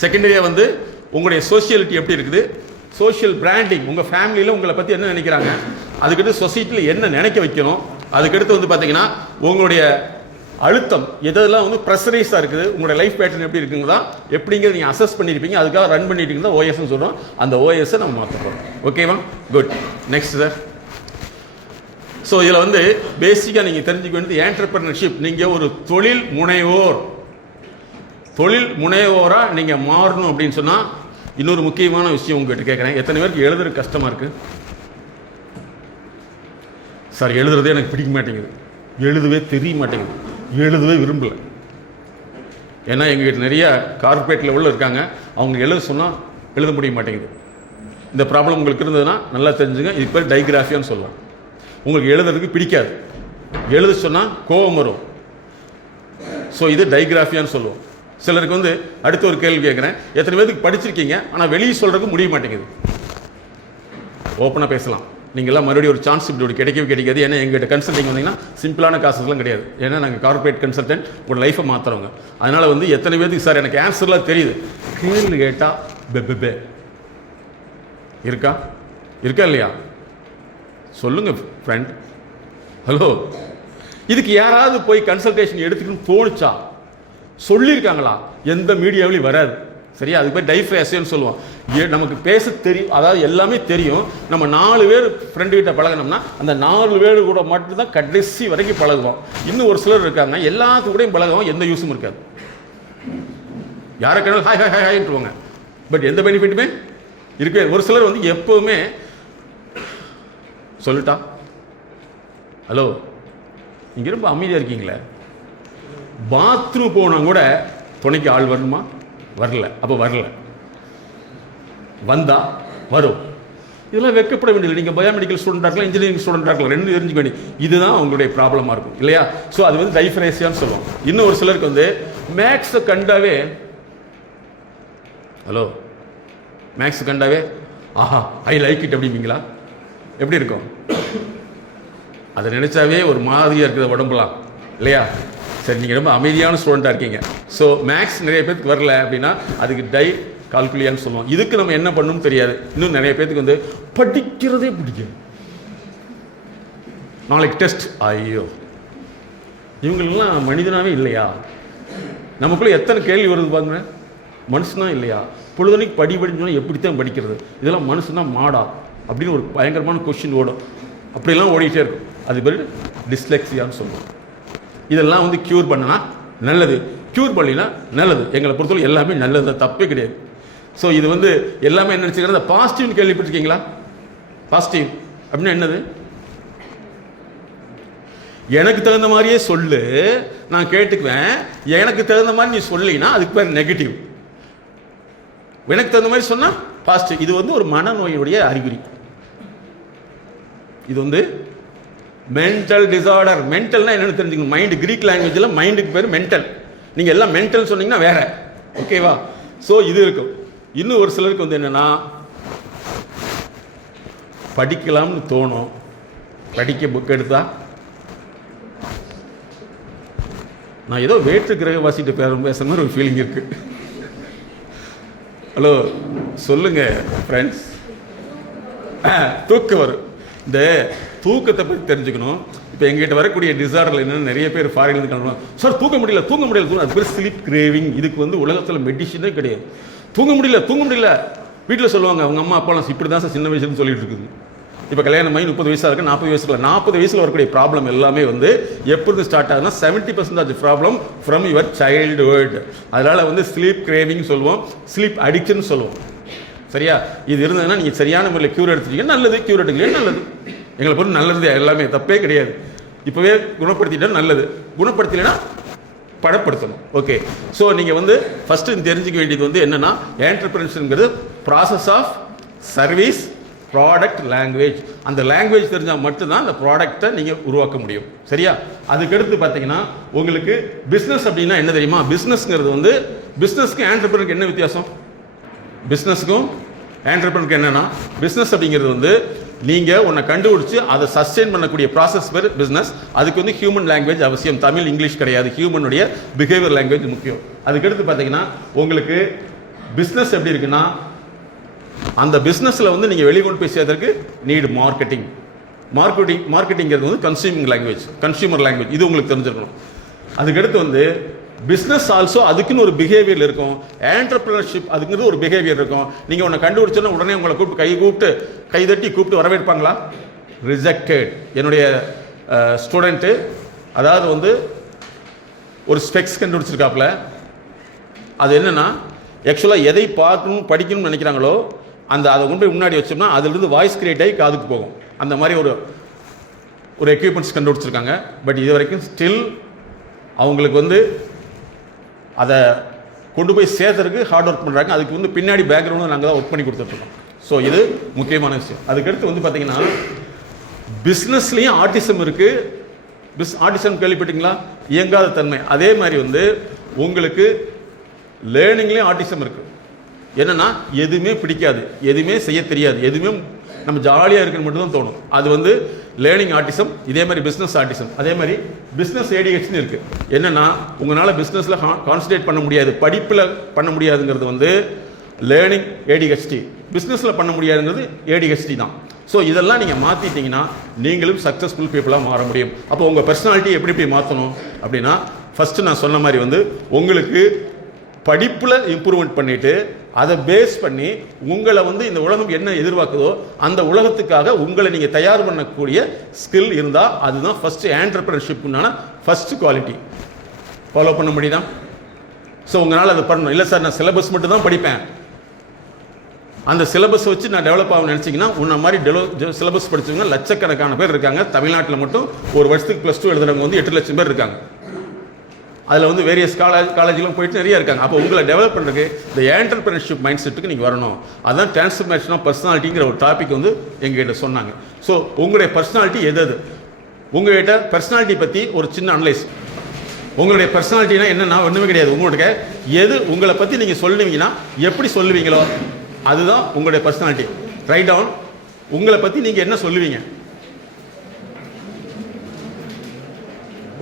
செகண்டரியாக வந்து உங்களுடைய சோஷியலிட்டி எப்படி இருக்குது, சோஷியல் பிராண்டிங், உங்கள் ஃபேமிலியில் உங்களை பற்றி என்ன நினைக்கிறாங்க, அதுக்கடுத்து சொசைட்டியில் என்ன நினைக்க வைக்கணும், அதுக்கடுத்து வந்து பார்த்தீங்கன்னா உங்களுடைய அழுத்தம் எதெல்லாம் வந்து ப்ரெஷரைஸாக இருக்குது, உங்களுடைய லைஃப் பேட்டர்ன் எப்படி இருக்குங்களா எப்படிங்கிறது நீங்கள் அசஸ் பண்ணியிருப்பீங்க. அதுக்காக ரன் பண்ணிட்டு தான் ஓஎஸ்ன்னு சொல்கிறோம். அந்த ஓஎஸ்ஸை நம்ம மாற்ற போகிறோம். ஓகேவா? குட். Next sir. ஸோ இதில் வந்து பேசிக்காக நீங்கள் தெரிஞ்சுக்க வேண்டியது என்டர்பிரினர்ஷிப். நீங்கள் ஒரு தொழில் முனைவோராக நீங்கள் மாறணும் அப்படின்னு சொன்னால் இன்னொரு முக்கியமான விஷயம் உங்கள்கிட்ட கேட்குறேன். எத்தனை பேருக்கு எழுதுறது கஷ்டமாக இருக்குது? சார் எழுதுறதே எனக்கு பிடிக்க மாட்டேங்குது, எழுதவே தெரிய மாட்டேங்குது, எழுதவே விரும்பலை. ஏன்னா எங்ககிட்ட நிறைய கார்பரேட் லெவலில் இருக்காங்க, அவங்க எழுத சொன்னால் எழுத முடிய மாட்டேங்குது. இந்த ப்ராப்ளம் உங்களுக்கு இருந்ததுன்னா நல்லா தெரிஞ்சுங்க. இதுக்கு பேர் டைகிராஃபியான்னு சொல்லுவோம். உங்களுக்கு எழுதுறதுக்கு பிடிக்காது, எழுத சொன்னால் கோபம் வரும். ஸோ இது டைகிராஃபியான்னு சொல்லுவோம். சிலருக்கு வந்து அடுத்த ஒரு கேள்வி கேட்குறேன், எத்தனை பேருக்கு படிச்சிருக்கீங்க ஆனால் வெளியே சொல்கிறதுக்கு முடிய மாட்டேங்குது? ஓப்பனாக பேசலாம். நீங்கள்லாம் மறுபடியும் ஒரு சான்ஸ் இப்படி கிடைக்கவே கிடைக்காது. ஏன்னா எங்கள்கிட்ட கன்சல்டிங் வந்தீங்கன்னா சிம்பிளான காசுலாம் கிடையாது. ஏன்னா நாங்கள் கார்பரேட் கன்சல்டன்ட், ஒரு லைஃப்பை மாற்றுறவங்க. அதனால் வந்து எத்தனை பேருக்கு சார் எனக்கு ஆன்சர்லாம் தெரியுது, கேள்வி கேட்டால் பெபே இருக்கா இல்லையா? சொல்லுங்க ஃப்ரெண்ட். ஹலோ, இதுக்கு யாராவது போய் கன்சல்டேஷன் எடுத்துக்கணும்னு தோணுச்சா? சொல்லியிருக்காங்களா? எந்த மீடியாவிலையும் வராது. சரியா? அதுக்கு பேர் டைஃப்ரேஷன் சொல்லுவோம். நமக்கு பேச தெரியும், அதாவது எல்லாமே தெரியும். நம்ம 4 பேர் ஃப்ரெண்டு கிட்ட பழகினோம்னா அந்த 4 பேர் கூட மட்டும்தான் கடைசி வரைக்கும் பழகுவோம். இன்னும் ஒரு சிலர் இருக்காங்க, எல்லாத்து கூடயும் பழகுவோம், எந்த யூஸும் இருக்காது. யாருக்கானாலும் ஹாய் ஹாய் ஹாய்ன்ட்டுருவாங்க, பட் எந்த பெனிஃபிட்டுமே இருக்கே. ஒரு சிலர் வந்து எப்போவுமே சொல்லிட்டா, ஹலோ இங்கே ரொம்ப அமைதியாக இருக்கீங்களே, பாத்ரூம் போனால் கூட துணைக்கு ஆள் வரணுமா? வரல. அப்போ வரல, வந்தா வரும். இதெல்லாம் வெக்கப்பட வேண்டியது. நீங்கள் பயோமெடிக்கல் ஸ்டூடெண்டாக இருக்கலாம், இன்ஜினியரிங் ஸ்டூடெண்டாக இருக்கலாம், ரெண்டு தெரிஞ்சுக்க வேண்டிய இதுதான் அவங்களுடைய ப்ராப்ளமாக இருக்கும் இல்லையா? ஸோ அது வந்து டைஃப்ரேசியான்னு சொல்லுவோம். இன்னும் ஒரு சிலருக்கு வந்து மேக்ஸை கண்டாவே, ஹலோ மேக்ஸ் கண்டாவே ஆஹா ஐ லைக் இட் அப்படிங்களா? எப்படி இருக்கும்? அதை நினைச்சாவே ஒரு மாதிரியாக இருக்குது உடம்புலாம் இல்லையா? சரி, நீங்கள் ரொம்ப அமைதியான ஸ்டூடெண்ட்டாக இருக்கீங்க. ஸோ மேக்ஸ் நிறைய பேருக்கு வரல அப்படின்னா அதுக்கு டை கால்குலியான்னு சொல்லுவோம். இதுக்கு நம்ம என்ன பண்ணணும்னு தெரியாது. இன்னும் நிறைய பேருக்கு வந்து படிக்கிறதே பிடிக்கும். நாளைக்கு டெஸ்ட், ஐயோ இவங்களெல்லாம் மனிதனாவே இல்லையா? நமக்குள்ளே எத்தனை கேள்வி வருது பாருங்க. மனுஷனா இல்லையா? பொழுதுனைக்கு படின்னு சொன்னால் எப்படித்தான் படிக்கிறது? இதெல்லாம் மனுஷனா மாடா அப்படின்னு ஒரு பயங்கரமான கொஸ்டின் ஓடும். அப்படிலாம் ஓடிக்கிட்டே இருக்கும். அது பேர் டிஸ்லெக்ஸியான்னு சொல்லுவோம். இதெல்லாம் வந்து க்யூர் பண்ணினா நல்லது, க்யூர் பண்ணினா நல்லது. எங்களை பொறுத்தவரை எல்லாமே நல்லது, தப்பே கிடையாது. ஸோ இது வந்து எல்லாமே என்ன நினச்சிக்கிறது, பாசிட்டிவ்னு கேள்விப்பட்டிருக்கீங்களா? பாசிட்டிவ் அப்படின்னா என்னது? எனக்கு தகுந்த மாதிரியே சொல்லு, நான் கேட்டுக்குவேன். எனக்கு தகுந்த மாதிரி நீ சொல்லினா அதுக்கு பேர் நெகட்டிவ். எனக்கு தகுந்த மாதிரி சொன்னால் பாசிட்டிவ். இது வந்து ஒரு மனநோயுடைய அறிகுறி. இது வந்து மென்டல் டிசார்டர். மென்டல்னா என்னென்னு தெரிஞ்சுக்கணும். மைண்டு, கிரீக் லாங்குவேஜில் மைண்டுக்கு பேர் மென்டல். நீங்கள் எல்லாம் மென்டல் சொன்னீங்கன்னா வேற, ஓகேவா? ஸோ இது இருக்கும். இன்னும் ஒரு சிலருக்கு வந்து என்னென்னா, படிக்கலாம்னு தோணும், படிக்க புக் எடுத்தா நான் ஏதோ வேற்று கிரகவாசிட்டு பேசுகிற மாதிரி ஒரு ஃபீலிங் இருக்குது. ஹலோ சொல்லுங்கள் ஃப்ரெண்ட்ஸ். தூக்கம் வரும். இந்த தூக்கத்தை பற்றி தெரிஞ்சுக்கணும். இப்போ எங்கிட்ட வரக்கூடிய டிசார்டர் என்னென்னு நிறைய பேர் ஃபாரின்லேருந்து கிளம்புவாங்க. சார் தூங்க முடியல. அது பேர் ஸ்லீப் கிரேவிங். இதுக்கு வந்து உலகத்தில் மெடிசனே கிடையாது. தூங்க முடியல. வீட்டில் சொல்லுவாங்க, அவங்க அம்மா அப்பாலாம் இப்படி தான் சார் சின்ன வயசுன்னு சொல்லிட்டு இருக்குது. இப்போ கல்யாணம் ஆகி 30 வயசாக இருக்குது, 40 வயசுக்குள்ள 40 வயசில் வரக்கூடிய ப்ராப்ளம் எல்லாமே வந்து எப்படி ஸ்டார்ட் ஆகுதுன்னா 70% ப்ராப்ளம் ஃப்ரம் யுவர் சைல்டுஹுட். அதனால் வந்து ஸ்லீப் கிரேவிங் சொல்லுவோம், ஸ்லீப் அடிக்ஷன் சொல்லுவோம். சரியா? இது இருந்ததுன்னா நீங்கள் சரியான முறையில் க்யூர் எடுத்துட்டீங்க நல்லது, க்யூர் எடுக்கலையே நல்லது. எங்களை பொறுத்து நல்லது, எல்லாமே தப்பே கிடையாது. இப்போவே குணப்படுத்திட்டா நல்லது, குணப்படுத்தலைன்னா படப்படுத்தணும். ஓகே, ஸோ நீங்கள் வந்து ஃபஸ்ட்டு தெரிஞ்சுக்க வேண்டியது வந்து என்னென்னா, என்டர்பிரினர்ஷிப்ங்கிறது process of service product language. அந்த லாங்குவேஜ் தெரிஞ்சால் மட்டும்தான் அந்த ப்ராடக்டை நீங்கள் உருவாக்க முடியும். சரியா? அதுக்கடுத்து பார்த்தீங்கன்னா உங்களுக்கு பிஸ்னஸ் அப்படின்னா என்ன தெரியுமா? பிஸ்னஸ்ங்கிறது வந்து பிஸ்னஸ்க்கும் என்டர்பிரினருக்கு என்ன வித்தியாசம்? பிஸ்னஸுக்கும் என்டர்பிரினருக்கு என்னென்னா, பிஸ்னஸ் அப்படிங்கிறது வந்து நீங்கள் ஒன்றை கண்டுபிடிச்சி அதை சஸ்டெயின் பண்ணக்கூடிய ப்ராசஸ் பேர் பிஸ்னஸ். அதுக்கு வந்து ஹியூமன் லாங்குவேஜ் அவசியம், தமிழ் இங்கிலீஷ் கிடையாது, ஹியூமனுடைய பிஹேவியர் லாங்குவேஜ் முக்கியம். அதுக்கடுத்து பார்த்தீங்கன்னா உங்களுக்கு பிஸ்னஸ் எப்படி இருக்குன்னா, அந்த பிஸ்னஸில் வந்து நீங்கள் வெளிக்கொண்டு போய் சேர்த்ததுக்கு நீடு மார்க்கெட்டிங். மார்க்கெட்டிங்கிறது வந்து கன்சியூமர் லாங்குவேஜ், இது உங்களுக்கு தெரிஞ்சிருக்கணும். அதுக்கடுத்து வந்து பிஸ்னஸ் ஆல்சோ அதுக்குன்னு ஒரு பிஹேவியர் இருக்கும். என்டர்பிரினர்ஷிப் அதுக்குன்னு ஒரு பிஹேவியர் இருக்கும். நீங்கள் ஒன்று கண்டுபிடிச்சோன்னா உடனே உங்களை கூப்பிட்டு கைதட்டி கூப்பிட்டு வரவேற்பாங்களா? ரிஜெக்டட். என்னுடைய ஸ்டூடெண்ட்டு அதாவது வந்து ஒரு ஸ்பெக்ஸ் கண்டுபிடிச்சிருக்காப்புல. அது என்னென்னா, ஆக்சுவலாக எதை பார்க்கணும் படிக்கணும்னு நினைக்கிறாங்களோ அதை கொண்டு போய் முன்னாடி வச்சோம்னா அதுலேருந்து வாய்ஸ் கிரியேட் ஆகி காதுக்கு போகும். அந்த மாதிரி ஒரு எக்யூப்மெண்ட்ஸ் கண்டுபிடிச்சிருக்காங்க. பட் இது வரைக்கும் ஸ்டில் அவங்களுக்கு வந்து அதை கொண்டு போய் சேர்த்துறதுக்கு ஹார்ட் ஒர்க் பண்ணுறாங்க. அதுக்கு வந்து பின்னாடி பேக்ரவுண்டும் நாங்கள் தான் ஒர்க் பண்ணி கொடுத்துட்ருக்கோம். ஸோ இது முக்கியமான விஷயம். அதுக்கடுத்து வந்து பார்த்தீங்கன்னா பிஸ்னஸ்லேயும் ஆர்டிசம் இருக்குது. ஆர்டிசம் கேள்விப்பட்டீங்களா? இயங்காத தன்மை. அதே மாதிரி வந்து உங்களுக்கு லேர்னிங்லேயும் ஆர்டிசம் இருக்குது. என்னென்னா எதுவுமே பிடிக்காது, எதுவுமே செய்ய தெரியாது, எதுவுமே நம்ம ஜாலியாக இருக்குன்னு மட்டும்தான் தோணும். அது வந்து லேர்னிங் ஆர்டிசம். இதே மாதிரி பிஸ்னஸ் ஆர்டிசம். அதே மாதிரி பிஸ்னஸ் ஏடிஹெச்னு இருக்குது. என்னென்னா உங்களால் பிஸ்னஸில் கான்சன்ட்ரேட் பண்ண முடியாது, படிப்பில் பண்ண முடியாதுங்கிறது வந்து லேர்னிங் ஏடிஹெச்டி. பிஸ்னஸில் பண்ண முடியாதுங்கிறது ஏடிஹெச்டி தான். ஸோ இதெல்லாம் நீங்கள் மாற்றிட்டீங்கன்னா நீங்களும் சக்ஸஸ்ஃபுல் பீப்புளாக மாற முடியும். அப்போ உங்கள் பர்சனாலிட்டி எப்படி மாற்றணும் அப்படின்னா, ஃபஸ்ட்டு நான் சொன்ன மாதிரி வந்து உங்களுக்கு படிப்பில் இம்ப்ரூவ்மெண்ட் பண்ணிவிட்டு அதை பேஸ் பண்ணி உங்களை வந்து இந்த உலகம் என்ன எதிர்பார்க்குதோ அந்த உலகத்துக்காக உங்களை நீங்கள் தயார் பண்ணக்கூடிய ஸ்கில் இருந்தால் அதுதான் ஃபஸ்ட்டு என்டர்பிரினர்ஷிப்னான ஃபஸ்ட்டு குவாலிட்டி. ஃபாலோ பண்ண முடியுதா? ஸோ உங்களால் அதை பண்ணணும். இல்லை சார் நான் சிலபஸ் மட்டும் தான் படிப்பேன், அந்த சிலபஸ் வச்சு நான் டெவலப் ஆகணும்னு நினச்சிங்கன்னா உன்ன மாதிரி சிலபஸ் படித்தவங்க லட்சக்கணக்கான பேர் இருக்காங்க. தமிழ்நாட்டில் மட்டும் ஒரு வருஷத்துக்கு +2 எழுதுறவங்க வந்து 8 லட்சம் பேர் இருக்காங்க. அதில் வந்து வேரியஸ் காலேஜ்லாம் போயிட்டு நிறைய இருக்காங்க. அப்போ உங்களை டெவலப் பண்ணுறதுக்கு இந்த என்டர்பிரினர்ஷிப் மைண்ட் செட்டுக்கு நீங்கள் வரணும். அதுதான் டிரான்ஸ்ஃபர்மேஷன் ஆஃப் பர்சனாலிட்டிங்கிற ஒரு டாபிக் வந்து எங்ககிட்ட சொன்னாங்க. ஸோ உங்களுடைய பர்சனாலிட்டி எது? உங்கள்கிட்ட பர்சனாலிட்டி பற்றி ஒரு சின்ன அனலைஸ். உங்களுடைய பர்சனாலிட்டினா என்னென்னா ஒன்றுமே கிடையாது. உங்களுக்கு எது உங்களை பற்றி நீங்கள் சொல்லுவீங்கன்னா எப்படி சொல்லுவீங்களோ அதுதான் உங்களுடைய பர்சனாலிட்டி. Write down. உங்களை பற்றி நீங்கள் என்ன சொல்லுவீங்க?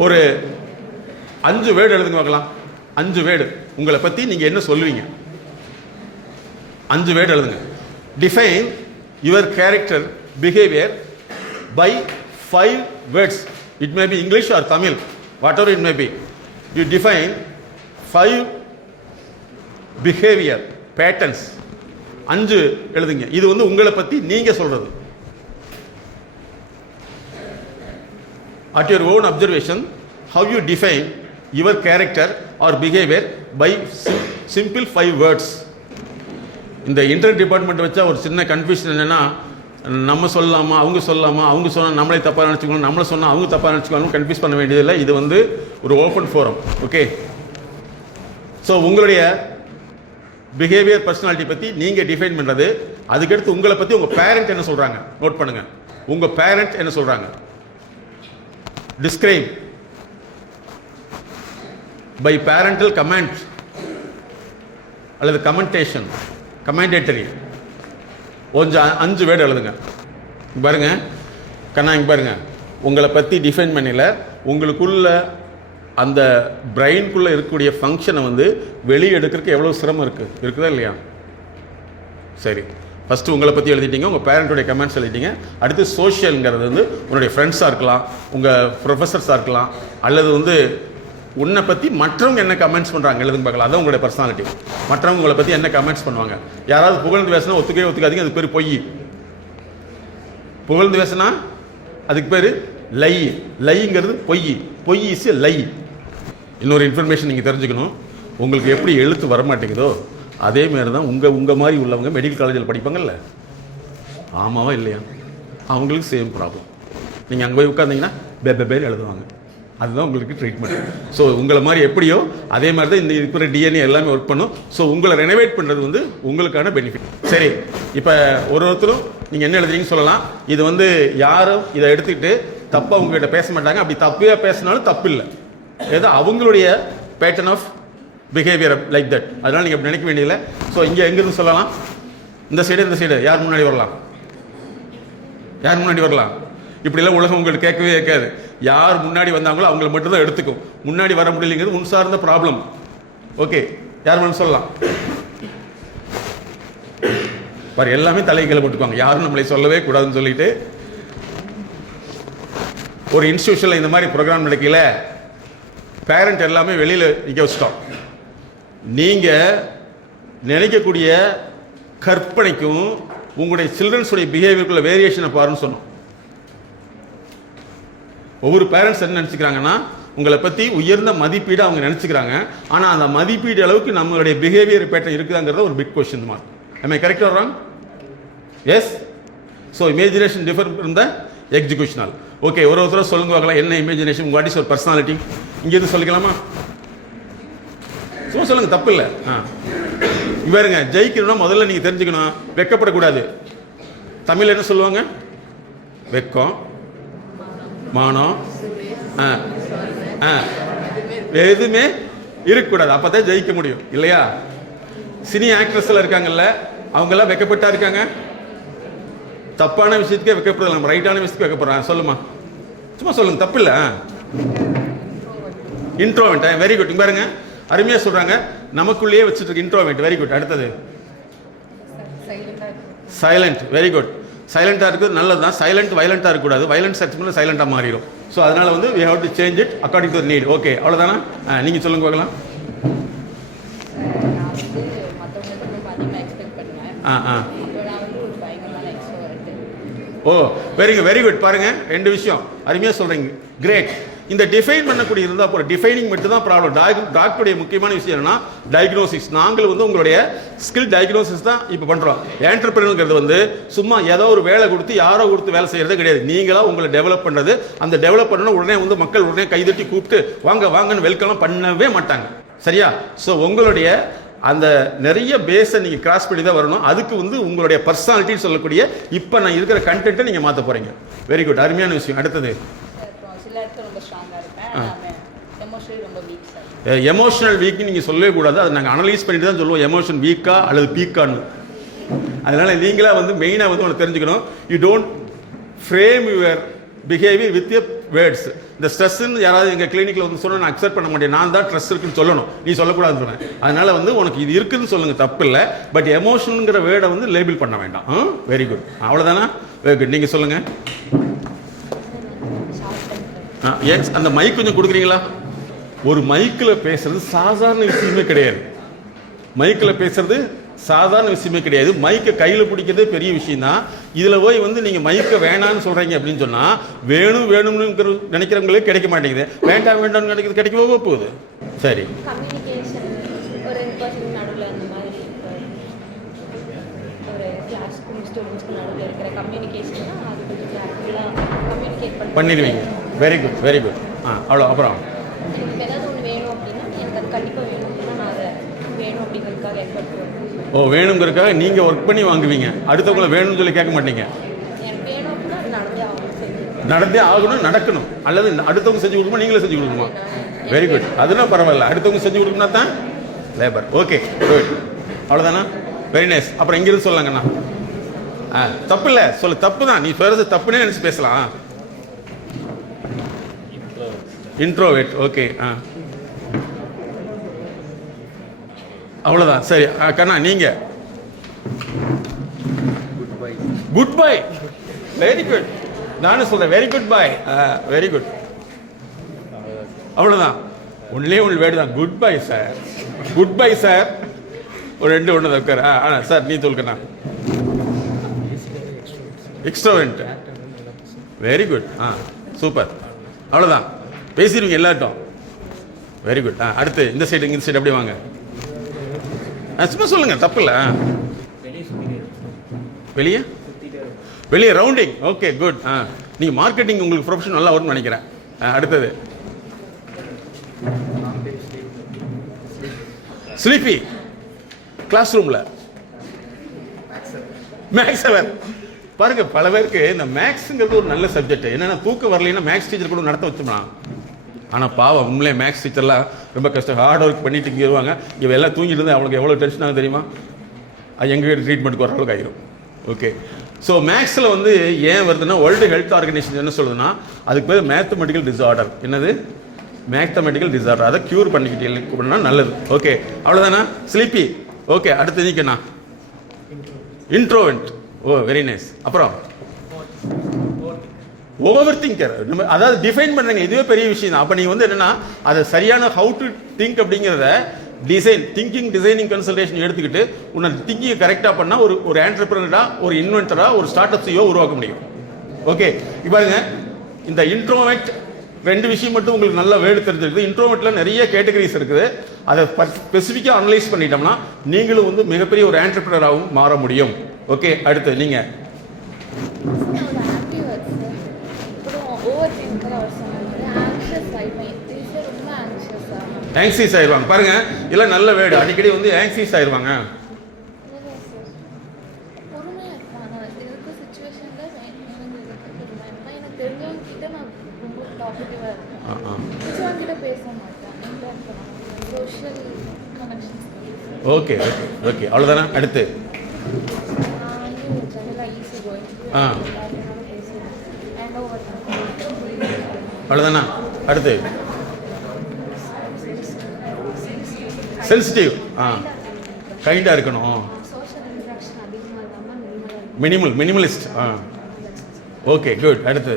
ஒரு 5 வேர்டு எழுதுங்க பார்க்கலாம். 5 வேர்டு உங்களை பற்றி நீங்கள் என்ன சொல்லுவீங்க? 5 வேர்டு எழுதுங்க. Define your character behaviour by 5 words. It may be English or Tamil, whatever it may be. You define 5 behaviour patterns. 5 எழுதுங்க. இது வந்து உங்களை பற்றி நீங்கள் சொல்கிறது. At your own observation, how you define your character or behavior by simple 5 words. இந்த inter department வச்சா ஒரு சின்ன கன்ஃபியூஷன் என்னென்னா, நம்ம சொல்லலாமா அவங்க சொல்லலாமா, அவங்க சொன்னால் நம்மளே தப்பாக நினச்சிக்கணும், நம்மளை சொன்னால் அவங்க தப்பாக நினச்சிக்கணும், கன்ஃபியூஸ் பண்ண வேண்டியதில்லை. இது வந்து ஒரு ஓப்பன் ஃபோரம். ஓகே, ஸோ உங்களுடைய பிஹேவியர் பர்சனாலிட்டி பற்றி நீங்கள் டிஃபைன் பண்ணுறது. அதுக்கடுத்து உங்களை பற்றி உங்கள் பேரண்ட் என்ன சொல்கிறாங்க நோட் பண்ணுங்கள். உங்கள் பேரண்ட் என்ன சொல்கிறாங்க? டிஸ்கிரைப் பை பேரண்டல் கமெண்ட் அல்லது கமெண்டேஷன், கமெண்டேட்டரி. கொஞ்சம் 5 வேர்டு எழுதுங்க. பாருங்க கண்ணா, இங்கே பாருங்க. உங்களை பற்றி டிஃபைன் பண்ணல, உங்களுக்குள்ள அந்த பிரெயின்குள்ளே இருக்கக்கூடிய ஃபங்க்ஷனை வந்து வெளியே எடுக்கிறதுக்கு எவ்வளோ சிரமம் இருக்குதா இல்லையா? சரி, ஃபஸ்ட்டு உங்களை பற்றி எழுதிட்டீங்க, உங்கள் பேரண்ட்டுடைய கமெண்ட்ஸ் எழுதிட்டீங்க. அடுத்து சோஷியல்ங்கிறது வந்து உன்னுடைய ஃப்ரெண்ட்ஸாக இருக்கலாம், உங்கள் ப்ரொஃபஸர்ஸாக இருக்கலாம், அல்லது வந்து உன்னை பற்றி மற்றவங்க என்ன கமெண்ட்ஸ் பண்ணுறாங்க எழுதுங்க பார்க்கலாம். அதான் உங்களுடைய பர்சனாலிட்டி. மற்றவங்க உங்களை பற்றி என்ன கமெண்ட்ஸ் பண்ணுவாங்க. யாராவது புகழ்ந்து பேசினா ஒத்துக்காதீங்க, அதுக்கு பேர் பொய். புகழ்ந்து பேசினா அதுக்கு பேர் லை. லைங்கிறது பொய் இஸ் எ லை. இன்னொரு இன்ஃபர்மேஷன் நீங்கள் தெரிஞ்சுக்கணும். உங்களுக்கு எப்படி எழுத்து வரமாட்டேங்குதோ அதே மாதிரி தான் உங்கள் மாதிரி உள்ளவங்க மெடிக்கல் காலேஜில் படிப்பாங்கல்ல, ஆமாவா இல்லையா? அவங்களுக்கு சேம் ப்ராப்ளம். நீங்கள் அங்கே போய் உட்காந்திங்கன்னா பேர் எழுதுவாங்க. அதுதான் உங்களுக்கு ட்ரீட்மெண்ட். ஸோ உங்களை மாதிரி எப்படியோ அதே மாதிரி தான் இந்த இருக்கிற டிஎன்ஏ எல்லாமே ஒர்க் பண்ணும். ஸோ உங்களை ரெனோவேட் பண்ணுறது வந்து உங்களுக்கான பெனிஃபிட். சரி, இப்போ ஒருத்தரும் நீங்கள் என்ன எழுதுறீங்கன்னு சொல்லலாம். இது வந்து யாரும் இதை எடுத்துக்கிட்டு தப்பாக உங்ககிட்ட பேச மாட்டாங்க. அப்படி தப்பாக பேசினாலும் தப்பு இல்லை, ஏதோ அவங்களுடைய pattern of behaviour like that. அதனால் நீங்கள் அப்படி நினைக்க வேண்டியதில்லை. ஸோ இங்கே எங்கேருந்து சொல்லலாம்? இந்த சைடு யார் முன்னாடி வரலாம்? யார் முன்னாடி வரலாம்? இப்படிலாம் உலகம் உங்களுக்கு கேட்கவே கேட்காது. யார் முன்னாடி வந்தாங்களோ அவங்கள மட்டும் தான் எடுத்துக்கும். முன்னாடி வர முடியலைங்கிறது முன் சார்ந்த ப்ராப்ளம். ஓகே, யார் வேணும் சொல்லலாம்? பாரு, எல்லாமே தலைகளை போட்டுக்குவாங்க. யாரும் நம்மளை சொல்லவே கூடாதுன்னு சொல்லிட்டு ஒரு இன்ஸ்டிடியூஷனில் இந்த மாதிரி ப்ரோக்ராம் நடக்கல, பேரண்ட் எல்லாமே வெளியில் நிற்க வச்சிட்டோம். நீங்கள் நினைக்கக்கூடிய கற்பனைக்கும் உங்களுடைய சில்ட்ரன்ஸுடைய பிஹேவியருக்குள்ள வேரியேஷனை பாருன்னு சொன்னோம். ஒவ்வொரு பேரண்ட்ஸ் என்ன நினச்சிக்கிறாங்கன்னா, உங்களை பற்றி உயர்ந்த மதிப்பீடு அவங்க நினச்சிக்கிறாங்க. ஆனால் அந்த மதிப்பீடு அளவுக்கு நம்மளுடைய பிஹேவியர் பேட்டர்ன் இருக்குதாங்கிறத ஒரு big question mark. am I correct or wrong? Yes? So imagination differ from the executional. Okay, ஒருத்தர சொல்லுங்க பார்க்கலாம், என்ன imagination, what is your personality? இங்கேருந்து சொல்லிக்கலாமா? சும்மா சொல்லுங்க, தப்பு இல்லை. பாருங்க, ஜெயிக்கணும்னா முதல்ல நீங்கள் தெரிஞ்சுக்கணும், வெக்கப்படக்கூடாது. தமிழ் என்ன சொல்லுவாங்க? வெக்கம், மானம், எதுவுமே இருக்கக்கூடாது. அப்போ தான் ஜெயிக்க முடியும், இல்லையா? சினி ஆக்ட்ரஸ்ல இருக்காங்கல்ல, அவங்கெல்லாம் வெக்கப்பட்டா இருக்காங்க. தப்பான விஷயத்துக்கே வெக்கப்படுறது, நம்ம ரைட்டான விஷயத்துக்கு வெக்கப்படுறாங்க. சொல்லுமா, சும்மா சொல்லுங்க, தப்பு இல்லை. Introvert, very good. பாருங்க, அருமையா சொல்றாங்க, நமக்குள்ளேயே வச்சுட்டு இருக்கு இன்ட்ரோவெண்ட். Very good. அடுத்தது சைலண்ட். Very good. சைலண்டாக இருக்கிறது நல்லது தான். சைலண்ட் வயலண்டாக இருக்கக்கூடாது. வயலண்ட் சர்ச் பண்ணி சைலண்டாக மாறிடும். ஸோ அதனால் வந்து we have to change it according to the need. Okay, அவ்வளோதானா? நீங்கள் சொல்லுங்க பார்க்கலாம். ஓ, வெரி குட். பாருங்க, ரெண்டு விஷயம் அருமையாக சொல்கிறீங்க. கிரேட். இந்த டிஃபைன் பண்ணக்கூடிய இருந்தால் போகிற டிஃபைனிங் மட்டும் தான் ப்ராப்ளம். டாக்டருடைய முக்கியமான விஷயம் என்னன்னா டயக்னோசிஸ். நாங்கள் வந்து உங்களுடைய ஸ்கில் டயக்னோசிஸ் தான் இப்போ பண்ணுறோம். என்டர்பிரினர்ங்கிறது வந்து சும்மா ஏதோ ஒரு வேலை கொடுத்து யாரோ கொடுத்து வேலை செய்கிறது கிடையாது. நீங்களாக உங்களை டெவலப் பண்ணுறது. அந்த டெவலப் பண்ணணும் உடனே வந்து மக்கள் உடனே கைதட்டி கூப்பிட்டு வாங்கன்னு வெல்கம்லாம் பண்ணவே மாட்டாங்க. சரியா? ஸோ உங்களுடைய அந்த நிறைய பேஸை நீங்கள் கிராஸ் பண்ணி தான் வரணும். அதுக்கு வந்து உங்களுடைய பர்சனாலிட்டின்னு சொல்லக்கூடிய இப்போ நான் இருக்கிற கண்டென்ட்டை நீங்கள் மாற்ற போகிறீங்க. வெரி குட், அருமையான விஷயம். அடுத்தது எமோஷனல் வீக் நீங்கள் சொல்லவே கூடாது. அதை நாங்கள் அனலைஸ் பண்ணிட்டு தான் சொல்லுவோம், எமோஷன் வீக்கா அல்லது பீக்கான்னு. அதனால நீங்களா வந்து மெயினாக வந்து ஒன்று தெரிஞ்சுக்கணும், you don't frame your behaviour with your words. இந்த ஸ்ட்ரெஸ்ன்னு யாராவது எங்கள் கிளினிக்கில் வந்து சொன்னால் நான் அக்செப்ட் பண்ண மாட்டேன், நான் தான் ஸ்ட்ரெஸ் இருக்குன்னு சொல்லணும், நீ சொல்லக்கூடாதுன்னு சொன்னேன். அதனால வந்து உனக்கு இது இருக்குதுன்னு சொல்லுங்க, தப்பு இல்லை. பட் எமோஷனுங்கிற வேர்டை வந்து லேபிள் பண்ண வேண்டாம். வெரி குட், அவ்வளோதானா? Very good. நீங்கள் சொல்லுங்கள். எக்ஸ் அந்த மைக் கொஞ்சம் கொடுக்குறீங்களா? ஒரு மைக்கில் பேசுறது சாதாரண விஷயமே கிடையாது. மைக்கில் பேசுறது சாதாரண விஷயமே கிடையாது. மைக்கை கையில் பிடிக்கிறது பெரிய விஷயம் தான். இதில் போய் வந்து நீங்கள் மைக்கை வேணான்னு சொல்கிறீங்க அப்படின்னு சொன்னால் வேணும்னு நினைக்கிறவங்களே கிடைக்க மாட்டேங்குது. வேண்டாம்னு நினைக்கிறது கிடைக்கவோ போகுது. சரி, கம்யூனிகேஷன் ஒரு பர்சன் நடுவில் அந்த மாதிரி ஒரு கிளாஸ்க்கும் ஸ்டூடெண்ட்ஸ்க்கும் நடுவில் இருக்கிற கம்யூனிகேஷன்னா அது கொஞ்சம் கிளாரிஃபுல்லாக கம்யூனிகேட் பண்ணிடுவீங்க. Very good, very good. அவ்வளோ. அப்புறம் எனக்கு ஏதாவது ஒன்று வேணும் அப்படின்னா எனக்கு அது கண்டிப்பாக வேணும் அப்படின்னா நான் அதை வேணும் அப்படிங்கிறதுக்காக எஃபர்ட் போடுவேன். ஓ, வேணுங்கிறதுக்காக நீங்கள் ஒர்க் பண்ணி வாங்குவீங்க, அடுத்தவங்களை வேணும்னு சொல்லி கேட்க மாட்டீங்க. எனக்கு வேணும் அப்படின்னா அது நடந்தே ஆகணும், நடக்கணும். அல்லது அடுத்தவங்க செஞ்சு கொடுக்குமா, நீங்களே செஞ்சு கொடுக்குமா? வெரி குட், அதுதான் பரவாயில்ல. அடுத்தவங்க செஞ்சு கொடுக்குனா தான் லேபர். Okay, good. அவ்வளோதானா? Very nice. அப்புறம் இங்கிருந்து சொல்லாங்கண்ணா. தப்பு இல்லை, சொல்லு. தப்பு தான், நீ சொல்றது தப்புன்னே நினச்சி பேசலாம். இன்ட்ரோவேட். ஓகே, அவ்வளோதான். சரி கண்ணா, நீங்க குட் பை. Very good. நானும் சொல்றேன் very good bye. Very good. அவ்வளோதான். ஒன்லே ஒன்று வேர்டு தான், good bye sir. Good bye sir. ஒரு ரெண்டு ஒன்று உட்கார். சார் நீ சொல்லுங்கண்ணா. எக்ஸ்ட்ரோவென்ட். Very good. சூப்பர். அவ்வளோதான், பேசிடுவீங்க எல்லாட்டும். Very good. அடுத்து இந்த சைடு, இந்த சைடு அப்படியே வாங்க. சும்மா சொல்லுங்க, தப்பு இல்லை. வெளியே ரவுண்டிங். Okay, good. நீங்கள் மார்க்கெட்டிங் உங்களுக்கு ப்ரொஃபஷன் நல்லா வரும்னு நினைக்கிறேன். அடுத்தது ஸ்லீப்பி கிளாஸ் ரூமில் மேக்ஸ் அவர் பாருங்க. பல பேருக்கு இந்த மேக்ஸுங்கிறது ஒரு நல்ல சப்ஜெக்ட். என்னென்னா தூக்கம் வரலைன்னா மேக்ஸ் டீச்சர் கூட நடத்த வச்சோம்னா, ஆனால் பாவம் உண்மையிலே மேக்ஸ் டீச்சர்லாம் ரொம்ப கஷ்டம். ஹார்ட் ஒர்க் பண்ணிட்டு இங்கே வருவாங்க. இவன் எல்லாம் தூங்கிட்டு இருந்தால் அவங்களுக்கு எவ்வளோ டென்ஷன் ஆகும் தெரியுமா? அது எங்கள் ட்ரீட்மெண்ட்டுக்கு வர அளவுக்கு ஆகிடும். ஓகே, ஸோ மேக்ஸில் வந்து ஏன் வருதுன்னா, வேர்ல்டு ஹெல்த் ஆர்கனைசேஷன் என்ன சொல்லுதுன்னா, அதுக்கு பேர் மேத்தமெட்டிக்கல் டிஸார்டர். என்னது? Mathematical disorder. அதை க்யூர் பண்ணிக்கிட்டே நல்லது. ஓகே, அவ்வளோதானா? ஸ்லீப்பி. ஓகே, அடுத்து நீக்கண்ணா இன்ட்ரோவென்ட். ஓ, வெரி நைஸ். அப்புறம் ஓவர் திங்கர். நம்ம அதாவது டிஃபைன் பண்ணுறீங்க, இதுவே பெரிய விஷயம் தான். அப்போ நீங்கள் வந்து என்னென்னா, அதை சரியான ஹவு டு திங்க் அப்படிங்கிறத திங்கிங் டிசைனிங் கன்சல்டேஷன் எடுத்துக்கிட்டு உன்னை திங்கிங்கை கரெக்டாக பண்ணால் ஒரு ஆண்டர்பிரனராக, ஒரு இன்வென்டராக, ஒரு ஸ்டார்ட் அப் CEO உருவாக்க முடியும். ஓகே, இப்போ பாருங்க, இந்த இன்ட்ரோவென்ட் 2 விஷயம் மட்டும் உங்களுக்கு நல்ல வேர்டு தெரிஞ்சிருக்குது. இன்ட்ரோவென்ட்டில் நிறைய கேட்டகரிஸ் இருக்குது. அதை ஸ்பெசிஃபிக்காக அனலைஸ் பண்ணிட்டோம்னா நீங்களும் வந்து மிகப்பெரிய ஒரு ஆண்டர்பிரனராகவும் மாற முடியும். ஓகே, அடுத்து நீங்கள் ஆங்ஸியஸ் ஆயிடுவாங்க. பாருங்க, இல்லை நல்ல வேர்டு. அடிக்கடி வந்து ஆங்ஸியஸ் ஆயிடுவாங்க. ஓகே ஓகே ஓகே, அவ்வளோதானே? அடுத்து அவ்வளோதானா? அடுத்து சென்சிட்டிவ். கைண்டாக இருக்கணும். மினிமலிஸ்ட். Okay, good. அடுத்து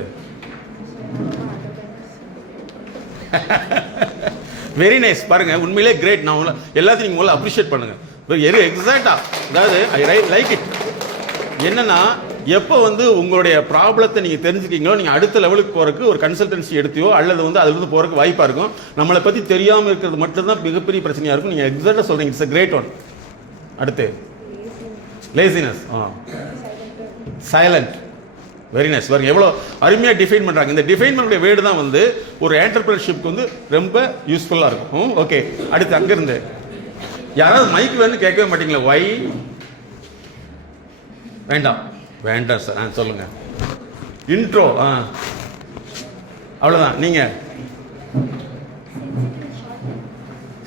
வெரி நைஸ். பாருங்க, உண்மையிலே கிரேட். நான் எல்லாத்தையும் நீங்கள் முதல்ல அப்ரிஷியேட் பண்ணுங்க. எக்ஸாக்டா, அதாவது ஐ லைக் இட். என்னன்னா, எப்போ வந்து உங்களுடைய ப்ராப்ளத்தை நீங்கள் தெரிஞ்சுக்கிங்களோ, நீங்கள் அடுத்த லெவலுக்கு போகிறதுக்கு ஒரு கன்சல்டன்சி எடுத்தியோ அல்லது வந்து அதுலேருந்து போகிறதுக்கு வாய்ப்பாக இருக்கும். நம்மளை பற்றி தெரியாமல் இருக்கிறது மட்டும்தான் மிகப்பெரிய பிரச்சனையாக இருக்கும். நீங்கள் எக்ஸாக்டாக சொல்கிறீங்க. It's a grade one. அடுத்து லேசினஸ். சைலண்ட். Very nice. பாருங்க, எவ்வளோ அருமையாக டிஃபைன் பண்ணுறாங்க. இந்த டிஃபைன் பண்ணுற வேர்டு தான் வந்து ஒரு ஆண்டர்பிரினர்ஷிப்க்கு வந்து ரொம்ப யூஸ்ஃபுல்லாக இருக்கும். ஓகே, அடுத்து அங்கேருந்து யாராவது மைக் வேணும்னு கேட்கவே மாட்டீங்களா? வை? வேண்டாம் வேண்டாம் சார். சொல்லுங்கள். இன்ட்ரோ. அவ்வளோதான். நீங்கள்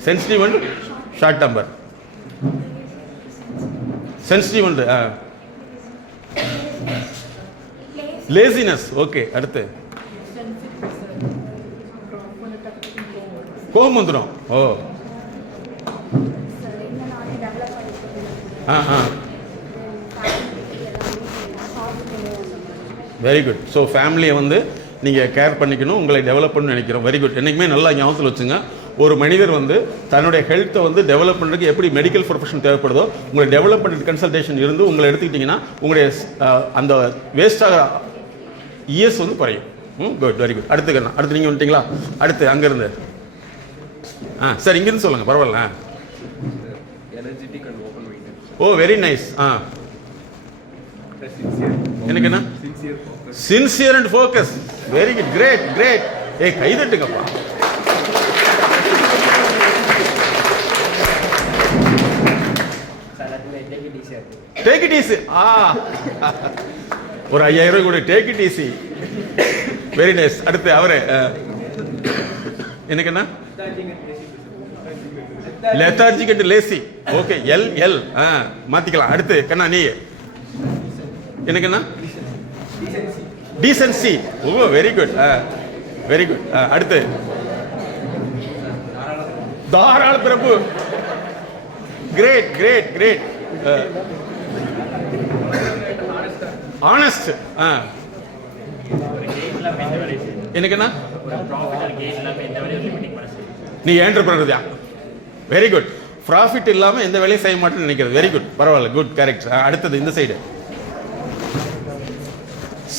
sensitive and short temper. Sensitive and laziness. Okay, அடுத்து கோபம் வந்துடும். ஓ, வெரி குட். ஸோ ஃபேமிலியை வந்து நீங்கள் கேர் பண்ணிக்கணும், உங்களை டெவலப் பண்ணணும்னு நினைக்கிறோம். Very good. என்றைக்குமே நல்லா ஞாபகத்தில் வச்சுங்க. ஒரு மனிதர் வந்து தன்னுடைய ஹெல்த்தை வந்து டெவலப் பண்ணுறதுக்கு எப்படி மெடிக்கல் ப்ரொஃபஷன் தேவைப்படுதோ, உங்களை டெவலப்மெண்ட் கன்சல்டேஷன் இருந்து உங்களை எடுத்துக்கிட்டிங்கன்னா உங்களுடைய அந்த வேஸ்டாக இயர்ஸ் வந்து குறையும். Good, very good. அடுத்துக்கண்ணா, அடுத்து நீங்கள் வந்துட்டீங்களா? அடுத்து அங்கேருந்து சார் இங்கேருந்து சொல்லுங்கள், பரவாயில்ல. Oh, very nice. எனக்கு என்ன? Sincere and focus. Very good, great great. கை தட்டுங்கப்பா. Take it easy. ஒரு 5000 ரூபாய் கூட. Take it easy. Very nice. அடுத்து அவரு எனக்கு என்ன? Lethargic and lazy. Okay, L மாத்திக்கலாம். அடுத்து கண்ணா நீ எனக்கு என்ன? Decency. Oh, very good very good. அடுத்து தாராள பிரபு. Great great great. ஆனஸ்ட். எனக்கு என்ன? நீ என்டர்பிரனர். Very good. ப்ராஃபிட் இல்லாமல் எந்த வேலையும் செய்ய மாட்டேன்னு நினைக்கிறது. வெரி குட், பரவாயில்ல, குட், கரெக்ட். அடுத்தது இந்த side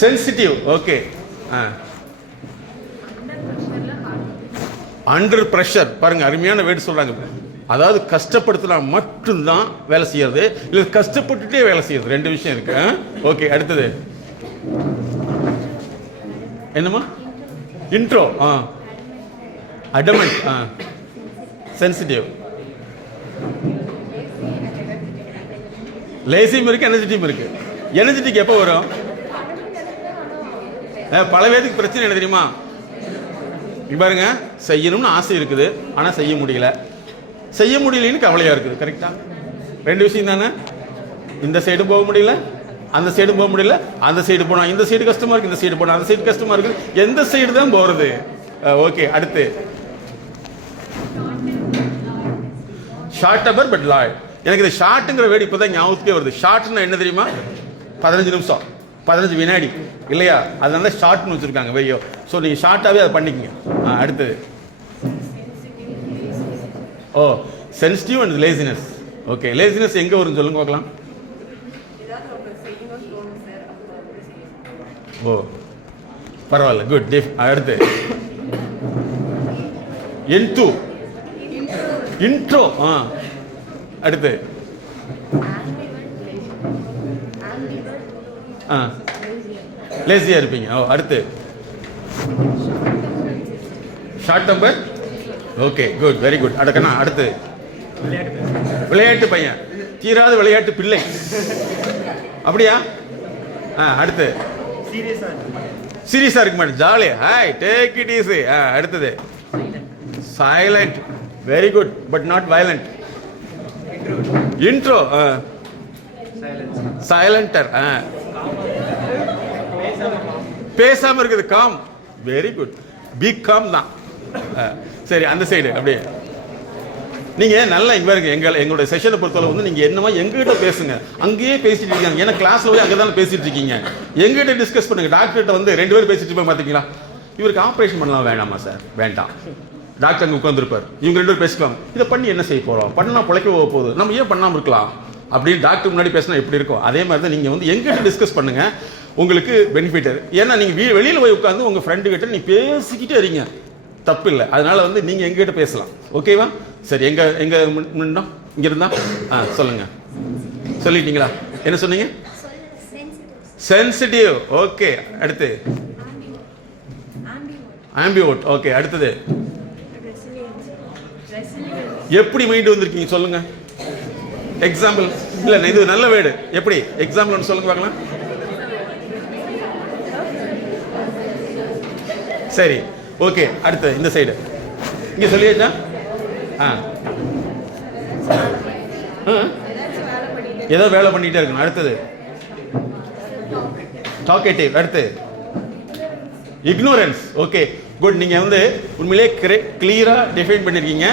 sensitive. Okay. Under pressure. பாருங்க, அருமையான வேர்டு சொல்றாங்க. அதாவது கஷ்டப்படுத்தினா மட்டும்தான் வேலை செய்யறது, இல்லை கஷ்டப்பட்டுட்டே வேலை செய்யறது. 2 விஷயம் இருக்கு. ஓகே, அடுத்தது என்னம்மா? இன்ட்ரோ. அடமெண்ட். சென்சிட்டிவ். லேசியும் இருக்கு, எனர்ஜெட்டிக்கும் இருக்கு. எனர்ஜெட்டிக் எப்போ வரும்? பல பேருக்கு பிரச்சனை என்ன தெரியுமா? பாருங்க, செய்யணும்னு ஆசை இருக்குது, ஆனால் செய்ய முடியல. செய்ய முடியலன்னு கவலையா இருக்குது. கரெக்டா? ரெண்டு விஷயம் தானே. இந்த சைடும் போக முடியல, அந்த சைடும் போக முடியல. அந்த சைடு போனா இந்த சைடு கஷ்டமா இருக்கு, இந்த சைடு போனா அந்த சைடு கஷ்டமா இருக்கு. எந்த சைடு தான் போறது? ஓகே, அடுத்து ஷார்ட் டெம்பர் பட் லாயல். எனக்கு இந்த ஷார்ட்டுங்கிற வேர்டு இப்போதான் ஞாபகத்துக்கே வருது. ஷார்ட்னா என்ன தெரியுமா? 15 நிமிஷம், 15 வினாடி இல்லையா? அதனால ஷார்ட்னு வச்சிருக்காங்க வெய்யோ. ஸோ நீங்கள் ஷார்ட்டாகவே அதை பண்ணிக்கங்க. அடுத்தது sensitive and laziness. Okay, laziness எங்கே வரும்னு சொல்லுங்க பார்க்கலாம். பரவாயில்ல, குட். அடுத்து இன்ட்ரோ. அடுத்து லேசியா இருப்பீங்க. அடுத்து short temper. Okay, good, very good. அடக்கண்ணா. அடுத்து விளையாட்டு பையன், தீராத விளையாட்டு பிள்ளை. அப்படியா? அடுத்து சீரியஸா இருக்க மாட்டேன், ஜாலியா. Hi, take it easy. அடுத்தது silent. Very good, but not violent. Intro. சைலண்டர். பேசாம இருக்குது, calm. Very good, be calm தான். சரி, அந்த சைடு அப்படியே நீங்க நல்லா இங்க பாருங்க. எங்களுடைய செஷனை பொறுத்தவரை வந்து நீங்க என்னமா எங்ககிட்ட பேசுங்க, அங்கேயே பேசிட்டு இருக்கீங்க. ஏன்னா கிளாஸ்ல போய் அங்கதான் பேசிட்டு இருக்கீங்க. எங்ககிட்ட டிஸ்கஸ் பண்ணுங்க. டாக்டர்கிட்ட வந்து 2 பேர் பேசிட்டு இருப்பாங்க பாத்தீங்களா? இவருக்கு ஆபரேஷன் பண்ணலாம் வேண்டாமா சார்? வேண்டாம். டாக்டர் அங்கே உட்காந்துருப்பார், இவங்க 2 பேரும் பேசிக்கலாம். இதை பண்ணி என்ன செய்ய போறோம்? பண்ணா பிழைக்க போகுது, நம்ம ஏன் பண்ணாம இருக்கலாம் அப்படின்னு டாக்டர் முன்னாடி பேசினா எப்படி இருக்கும்? அதே மாதிரி தான் நீங்க வந்து எங்கிட்ட டிஸ்கஸ் பண்ணுங்க, உங்களுக்கு பெனிஃபிட். ஏன்னா நீங்க வெளியில போய் உட்காந்து உங்க ஃப்ரெண்டு கிட்ட நீ பேசிக்கிட்டே இருங்க, தப்பு இல்லை. அதனால வந்து நீங்க எங்கிட்ட பேசலாம். ஓகேவா? சரி, எங்க முன்னா இங்க இருந்தா சொல்லுங்க. சொல்லிட்டீங்களா? என்ன சொன்னீங்க? சென்சிட்டிவ். ஓகே, அடுத்து ஆம்பிவர்ட். ஓகே, அடுத்தது எப்படி மைண்ட் வந்திருக்கீங்க சொல்லுங்க. எக்ஸாம்பிள். இல்ல, இது நல்ல வேர்டு. எப்படி எக்ஸாம்பிள் சொல்லுங்க பார்க்கலாம். சரி, ஓகே. அடுத்து இந்த சைடு இங்க சொல்லியாச்சா? ஏதோ வேலை பண்ணிட்டே இருக்கணும். அடுத்தது டாக்கேட்டிவ். அடுத்து இக்னோரன்ஸ். Okay, good. நீங்க வந்து உண்மையிலே கிளியரா டிஃபைன் பண்ணிருக்கீங்க.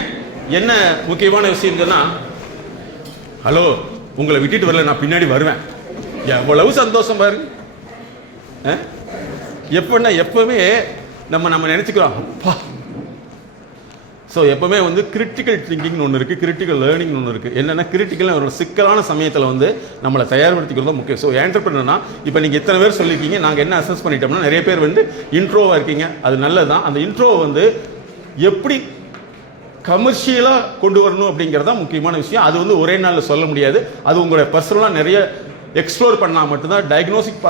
என்ன முக்கியமான விஷயம் சொன்னா, ஹலோ, உங்களை விட்டுட்டு வரல, நான் பின்னாடி வருவேன். எவ்வளவு சந்தோஷம் பாருங்க. எப்பன்னா எப்பவுமே நம்ம நினைச்சுக்கிறோம், அப்பா. ஸோ எப்பவுமே வந்து கிரிட்டிக்கல் திங்கிங்னு ஒன்று இருக்குது, கிரிட்டிக்கல் லேர்னிங்னு ஒன்று இருக்குது. என்னென்னா கிரிட்டிக்கல் ஒரு சிக்கலான சமயத்தில் வந்து நம்மளை தயார்படுத்திக்கிறது தான் முக்கியம். ஸோ என்டர்பிரனர்னா இப்போ நீங்கள் இத்தனை பேர் சொல்லியிருக்கீங்க, நாங்கள் என்ன அசஸ் பண்ணிட்டோம்னா நிறைய பேர் வந்து இன்ட்ரோவாக இருக்கீங்க. அது நல்லது தான். அந்த இன்ட்ரோவை வந்து எப்படி கமர்ஷியலாக கொண்டு வரணும் அப்படிங்கிறது தான் முக்கியமான விஷயம். அது வந்து ஒரே நாளில் சொல்ல முடியாது. அது உங்களுடைய பர்சனலாக நிறைய எக்ஸ்ப்ளோர் பண்ணால் மட்டும்தான், டயக்னோஸ்டிக்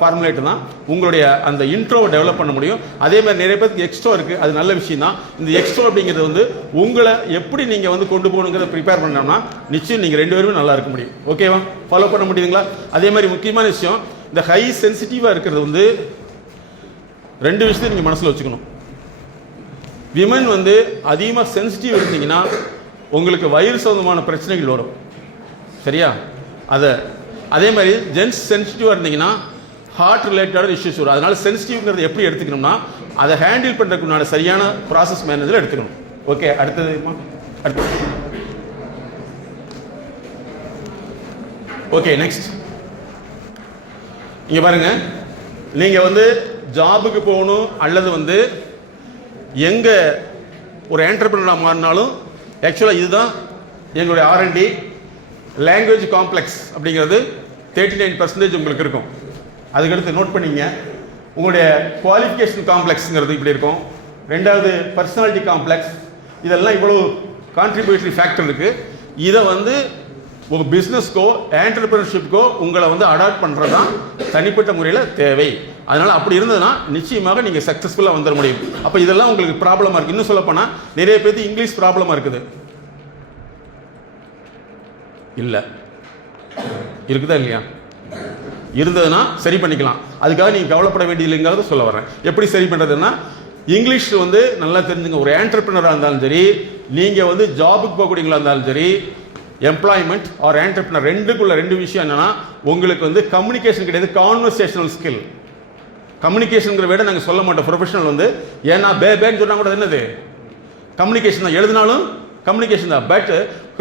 ஃபார்முலேட்டு தான் உங்களுடைய அந்த இன்ட்ரோவை டெவலப் பண்ண முடியும். அதே மாதிரி நிறைய பேருக்கு எக்ஸ்ட்ரோ இருக்குது, அது நல்ல விஷயம் தான். இந்த எக்ஸ்ட்ரோ அப்படிங்கிறது வந்து உங்களை எப்படி நீங்கள் வந்து கொண்டு போகணுங்கிறத ப்ரிப்பேர் பண்ணோம்னா நிச்சயம் நீங்கள் 2 பேருமே நல்லா இருக்க முடியும். ஓகேவா? ஃபாலோ பண்ண முடியுதுங்களா? அதே மாதிரி முக்கியமான விஷயம், இந்த ஹை சென்சிட்டிவாக இருக்கிறது வந்து 2 விஷயத்தை நீங்கள் மனசில் வச்சுக்கணும். விமன் வந்து அதிகமாக சென்சிட்டிவ் இருந்தீங்கன்னா உங்களுக்கு வயிறு சம்பந்தமான பிரச்சனைகள் வரும். சரியா? அதே மாதிரி ஜென்ஸ் சென்சிட்டிவாக இருந்தீங்கன்னா ஹார்ட் ரிலேட்டடான இஷ்யூஸ் வரும். அதனால சென்சிட்டிவ்ங்கிறது எப்படி எடுத்துக்கணும்னா அதை ஹேண்டில் பண்ணுறதுக்குண்டான சரியான ப்ராசஸ் மேனேஜில் எடுத்துக்கணும். ஓகே, அடுத்தது ஓகே, நெக்ஸ்ட். இங்கே பாருங்க, நீங்கள் வந்து ஜாபுக்கு போகணும் அல்லது வந்து எங்கே ஒரு என்டர்பிரனராக மாறினாலும் ஆக்சுவலாக இதுதான் எங்களுடைய R&D. லாங்குவேஜ் காம்ப்ளெக்ஸ் அப்படிங்கிறது 39% உங்களுக்கு இருக்கும். அதுக்கடுத்து நோட் பண்ணிங்க, உங்களுடைய குவாலிஃபிகேஷன் காம்ப்ளெக்ஸுங்கிறது இப்படி இருக்கும். 2வது பர்சனாலிட்டி காம்ப்ளெக்ஸ். இதெல்லாம் இவ்வளோ கான்ட்ரிபியூட்டரி ஃபேக்டர் இருக்குது. இதை வந்து உங்கள் பிஸ்னஸ்க்கோ என்டர்பிரினர்ஷிப்க்கோ உங்களை வந்து அடாப்ட் பண்ணுறது தான் தனிப்பட்ட முறையில் தேவை. அதனால் அப்படி இருந்ததுன்னா நிச்சயமாக நீங்கள் சக்ஸஸ்ஃபுல்லாக வந்துட முடியும். அப்போ இதெல்லாம் உங்களுக்கு ப்ராப்ளமாக இருக்குது. இன்னும் சொல்லப்போனால் நிறைய பேருக்கு இங்கிலீஷ் ப்ராப்ளமாக இருக்குது. இல்லை இருக்குதா இல்லையா? இருந்ததுன்னா சரி பண்ணிக்கலாம். அதுக்காக நீங்கள் கவலைப்பட வேண்டியதில்லைங்கிறத சொல்ல வரேன். எப்படி சரி பண்ணுறதுன்னா, இங்கிலீஷ் வந்து நல்லா தெரிஞ்சுங்க. ஒரு ஆண்டர்பிரினராக இருந்தாலும் சரி, நீங்கள் வந்து ஜாபுக்கு போகக்கூடியவங்களா இருந்தாலும் சரி, எம்ப்ளாய்மெண்ட் ஆர் ஆண்டர்பிரினர் ரெண்டுக்குள்ள ரெண்டு விஷயம் என்னன்னா, உங்களுக்கு வந்து கம்யூனிகேஷன் கிடையாது, கான்வர்சேஷனல் ஸ்கில். கம்யூனிகேஷனுங்கிற விட நாங்கள் சொல்ல மாட்டோம் ப்ரொஃபஷனல் வந்து, ஏன்னா பேன்னு சொன்னால் கூட என்னது கம்யூனிகேஷன் தான், எழுதினாலும் கம்யூனிகேஷன் தான். பட்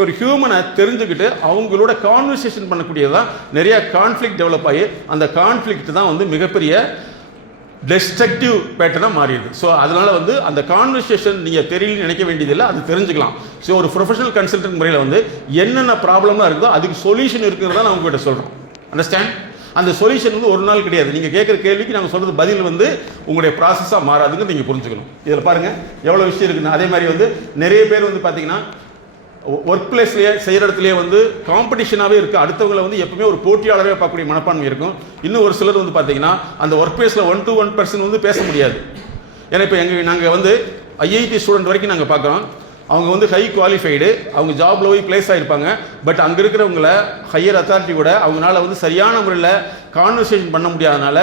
ஒரு ஹியூமனை தெரிஞ்சுக்கிட்டு அவங்களோட கான்வர்சேஷன் பண்ணக்கூடியதான் நிறைய கான்ஃப்ளிக்ட் டெவலப் ஆகி அந்த கான்ஃப்ளிக்ட் தான் வந்து மிகப்பெரிய டெஸ்ட்ரக்டிவ் பேட்டர்னாக மாறிடுது. ஸோ அதனால வந்து அந்த கான்வர்சேஷன் நீங்கள் தெரியலன்னு நினைக்க வேண்டியதில்லை, அது தெரிஞ்சுக்கலாம். ஸோ ஒரு ப்ரொஃபஷனல் கன்சல்டன்ட் முறையில் வந்து என்னென்ன ப்ராப்ளமாக இருக்குதோ அதுக்கு சொல்யூஷன் இருக்குங்கிறத நான் உங்ககிட்ட சொல்கிறோம். அண்டர்ஸ்டாண்ட்? அந்த சொல்யூஷன் வந்து ஒரு நாள் கிடையாது. நீங்கள் கேட்குற கேள்விக்கு நாங்கள் சொல்கிறது பதில் வந்து உங்களுடைய ப்ராசஸாக மாறாதுன்னு நீங்கள் புரிஞ்சுக்கணும். இதில் பாருங்கள் எவ்வளோ விஷயம் இருக்குன்னு. அதே மாதிரி வந்து நிறைய பேர் வந்து பார்த்தீங்கன்னா ஒர்க் பிளேஸ்லேயே செய்கிற இடத்துலேயே வந்து காம்படிஷனாகவே இருக்குது. அடுத்தவங்களை வந்து எப்பவுமே ஒரு போட்டியாளரே பார்க்கக்கூடிய மனப்பான்மை இருக்கும். இன்னும் ஒரு சிலர் வந்து பார்த்தீங்கன்னா அந்த ஒர்க் பிளேஸில் 1-to-1 வந்து பேச முடியாது. ஏன்னா இப்போ நாங்கள் வந்து ஐஐடி ஸ்டூடெண்ட் வரைக்கும் நாங்கள் பார்க்குறோம். அவங்க வந்து ஹை குவாலிஃபைடு, அவங்க ஜாப்ல போய் பிளேஸ் ஆகிருப்பாங்க. பட் அங்கே இருக்கிறவங்கள ஹையர் அத்தாரிட்டி கூட அவங்களால வந்து சரியான முறையில் கான்வர்சேஷன் பண்ண முடியாதனால,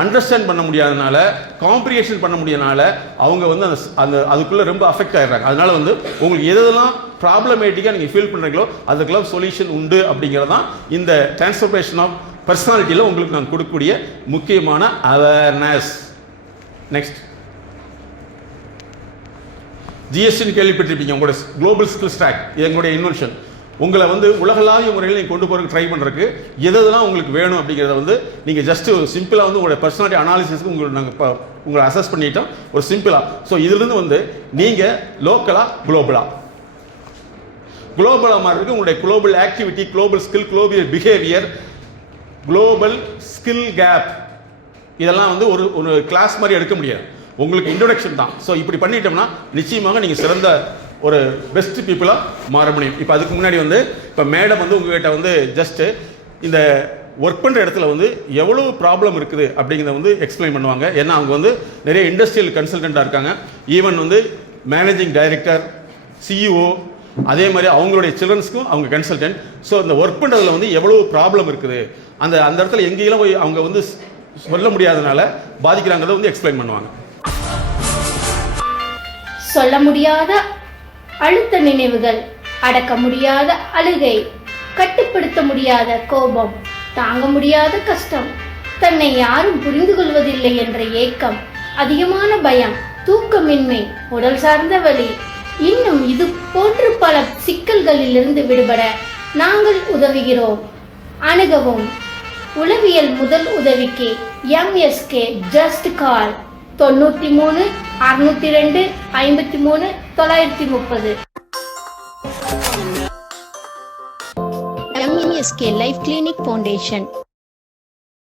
அண்டர்ஸ்டாண்ட் பண்ண முடியாதனால, காம்ப்ரிஹென்ஷன் பண்ண முடியாதனால அவங்க வந்து அந்த அதுக்குள்ளே ரொம்ப அஃபெக்ட் ஆகிடுறாங்க. அதனால வந்து உங்களுக்கு எதெல்லாம் ப்ராப்ளமேட்டிக்காக நீங்கள் ஃபீல் பண்ணுறீங்களோ அதுக்கெல்லாம் சொல்யூஷன் உண்டு. அப்படிங்கிறது தான் இந்த டிரான்ஸ்ஃபர்மேஷன் ஆஃப் பர்சனாலிட்டியில் உங்களுக்கு நான் கொடுக்கக்கூடிய முக்கியமான அவேர்னஸ். நெக்ஸ்ட், ஜிஎஸ்டின்னு கேள்விப்பட்டிருப்பீங்க. உங்களோட குளோபல் ஸ்கில் ஸ்டாக் எங்களுடைய இன்வென்ஷன். உங்களை வந்து உலகளாவிய முறையில் நீங்கள் கொண்டு போகிறதுக்கு ட்ரை பண்ணுறதுக்கு எதெல்லாம் உங்களுக்கு வேணும் அப்படிங்கிறத வந்து நீங்கள் ஜஸ்ட்டு சிம்பிளாக வந்து உங்களுடைய பர்சனாலிட்டி அனாலிசிஸ்க்கு உங்களுக்கு நாங்கள் உங்களை அசஸ் பண்ணிட்டோம் ஒரு சிம்பிளாக. ஸோ இதுலேருந்து வந்து நீங்கள் லோக்கலாக குளோபலாக மாறதுக்கு உங்களுடைய global activity, global skill, global behaviour, global skill gap இதெல்லாம் வந்து ஒரு கிளாஸ் மாதிரி எடுக்க முடியாது. உங்களுக்கு இன்ட்ரோடக்ஷன் தான். ஸோ இப்படி பண்ணிட்டோம்னா நிச்சயமாக நீங்கள் சிறந்த ஒரு பெஸ்ட் பீப்புளாக மாற முடியும். இப்போ அதுக்கு முன்னாடி வந்து இப்போ மேடம் வந்து உங்ககிட்ட வந்து ஜஸ்ட்டு இந்த ஒர்க் பண்ணுற இடத்துல வந்து எவ்வளோ ப்ராப்ளம் இருக்குது அப்படிங்கிறத வந்து எக்ஸ்பிளைன் பண்ணுவாங்க. ஏன்னா அவங்க வந்து நிறைய இண்டஸ்ட்ரியல் கன்சல்டண்ட்டாக இருக்காங்க. ஈவன் வந்து மேனேஜிங் டைரக்டர், சிஇஓ, அதே மாதிரி அவங்களுடைய சில்ட்ரன்ஸ்க்கும் அவங்க கன்சல்டன்ட். ஸோ இந்த ஒர்க் பண்ணுறதுல வந்து எவ்வளோ ப்ராப்ளம் இருக்குது, அந்த இடத்துல எங்கேயெல்லாம் போய் அவங்க வந்து சொல்ல முடியாதனால பாதிக்கிறாங்கிறத வந்து எக்ஸ்பிளைன் பண்ணுவாங்க. சொல்ல முடியாத அழுத்த நினைவுகள், அடக்க முடியாத அழுகை, கட்டுப்படுத்த முடியாத கோபம், தாங்க முடியாத கஷ்டம், தன்னை யாரும் புரிந்து கொள்வதில்லை என்ற ஏக்கம், அதிகமான பயம், தூக்கமின்மை, உடல் சார்ந்த வலி, இன்னும் இது போன்று பல சிக்கல்களிலிருந்து விடுபட நாங்கள் உதவுகிறோம். அணுகவும். உளவியல் முதல் உதவிக்கு MSK just call 93 602 53 930. MSK Life Clinic Foundation.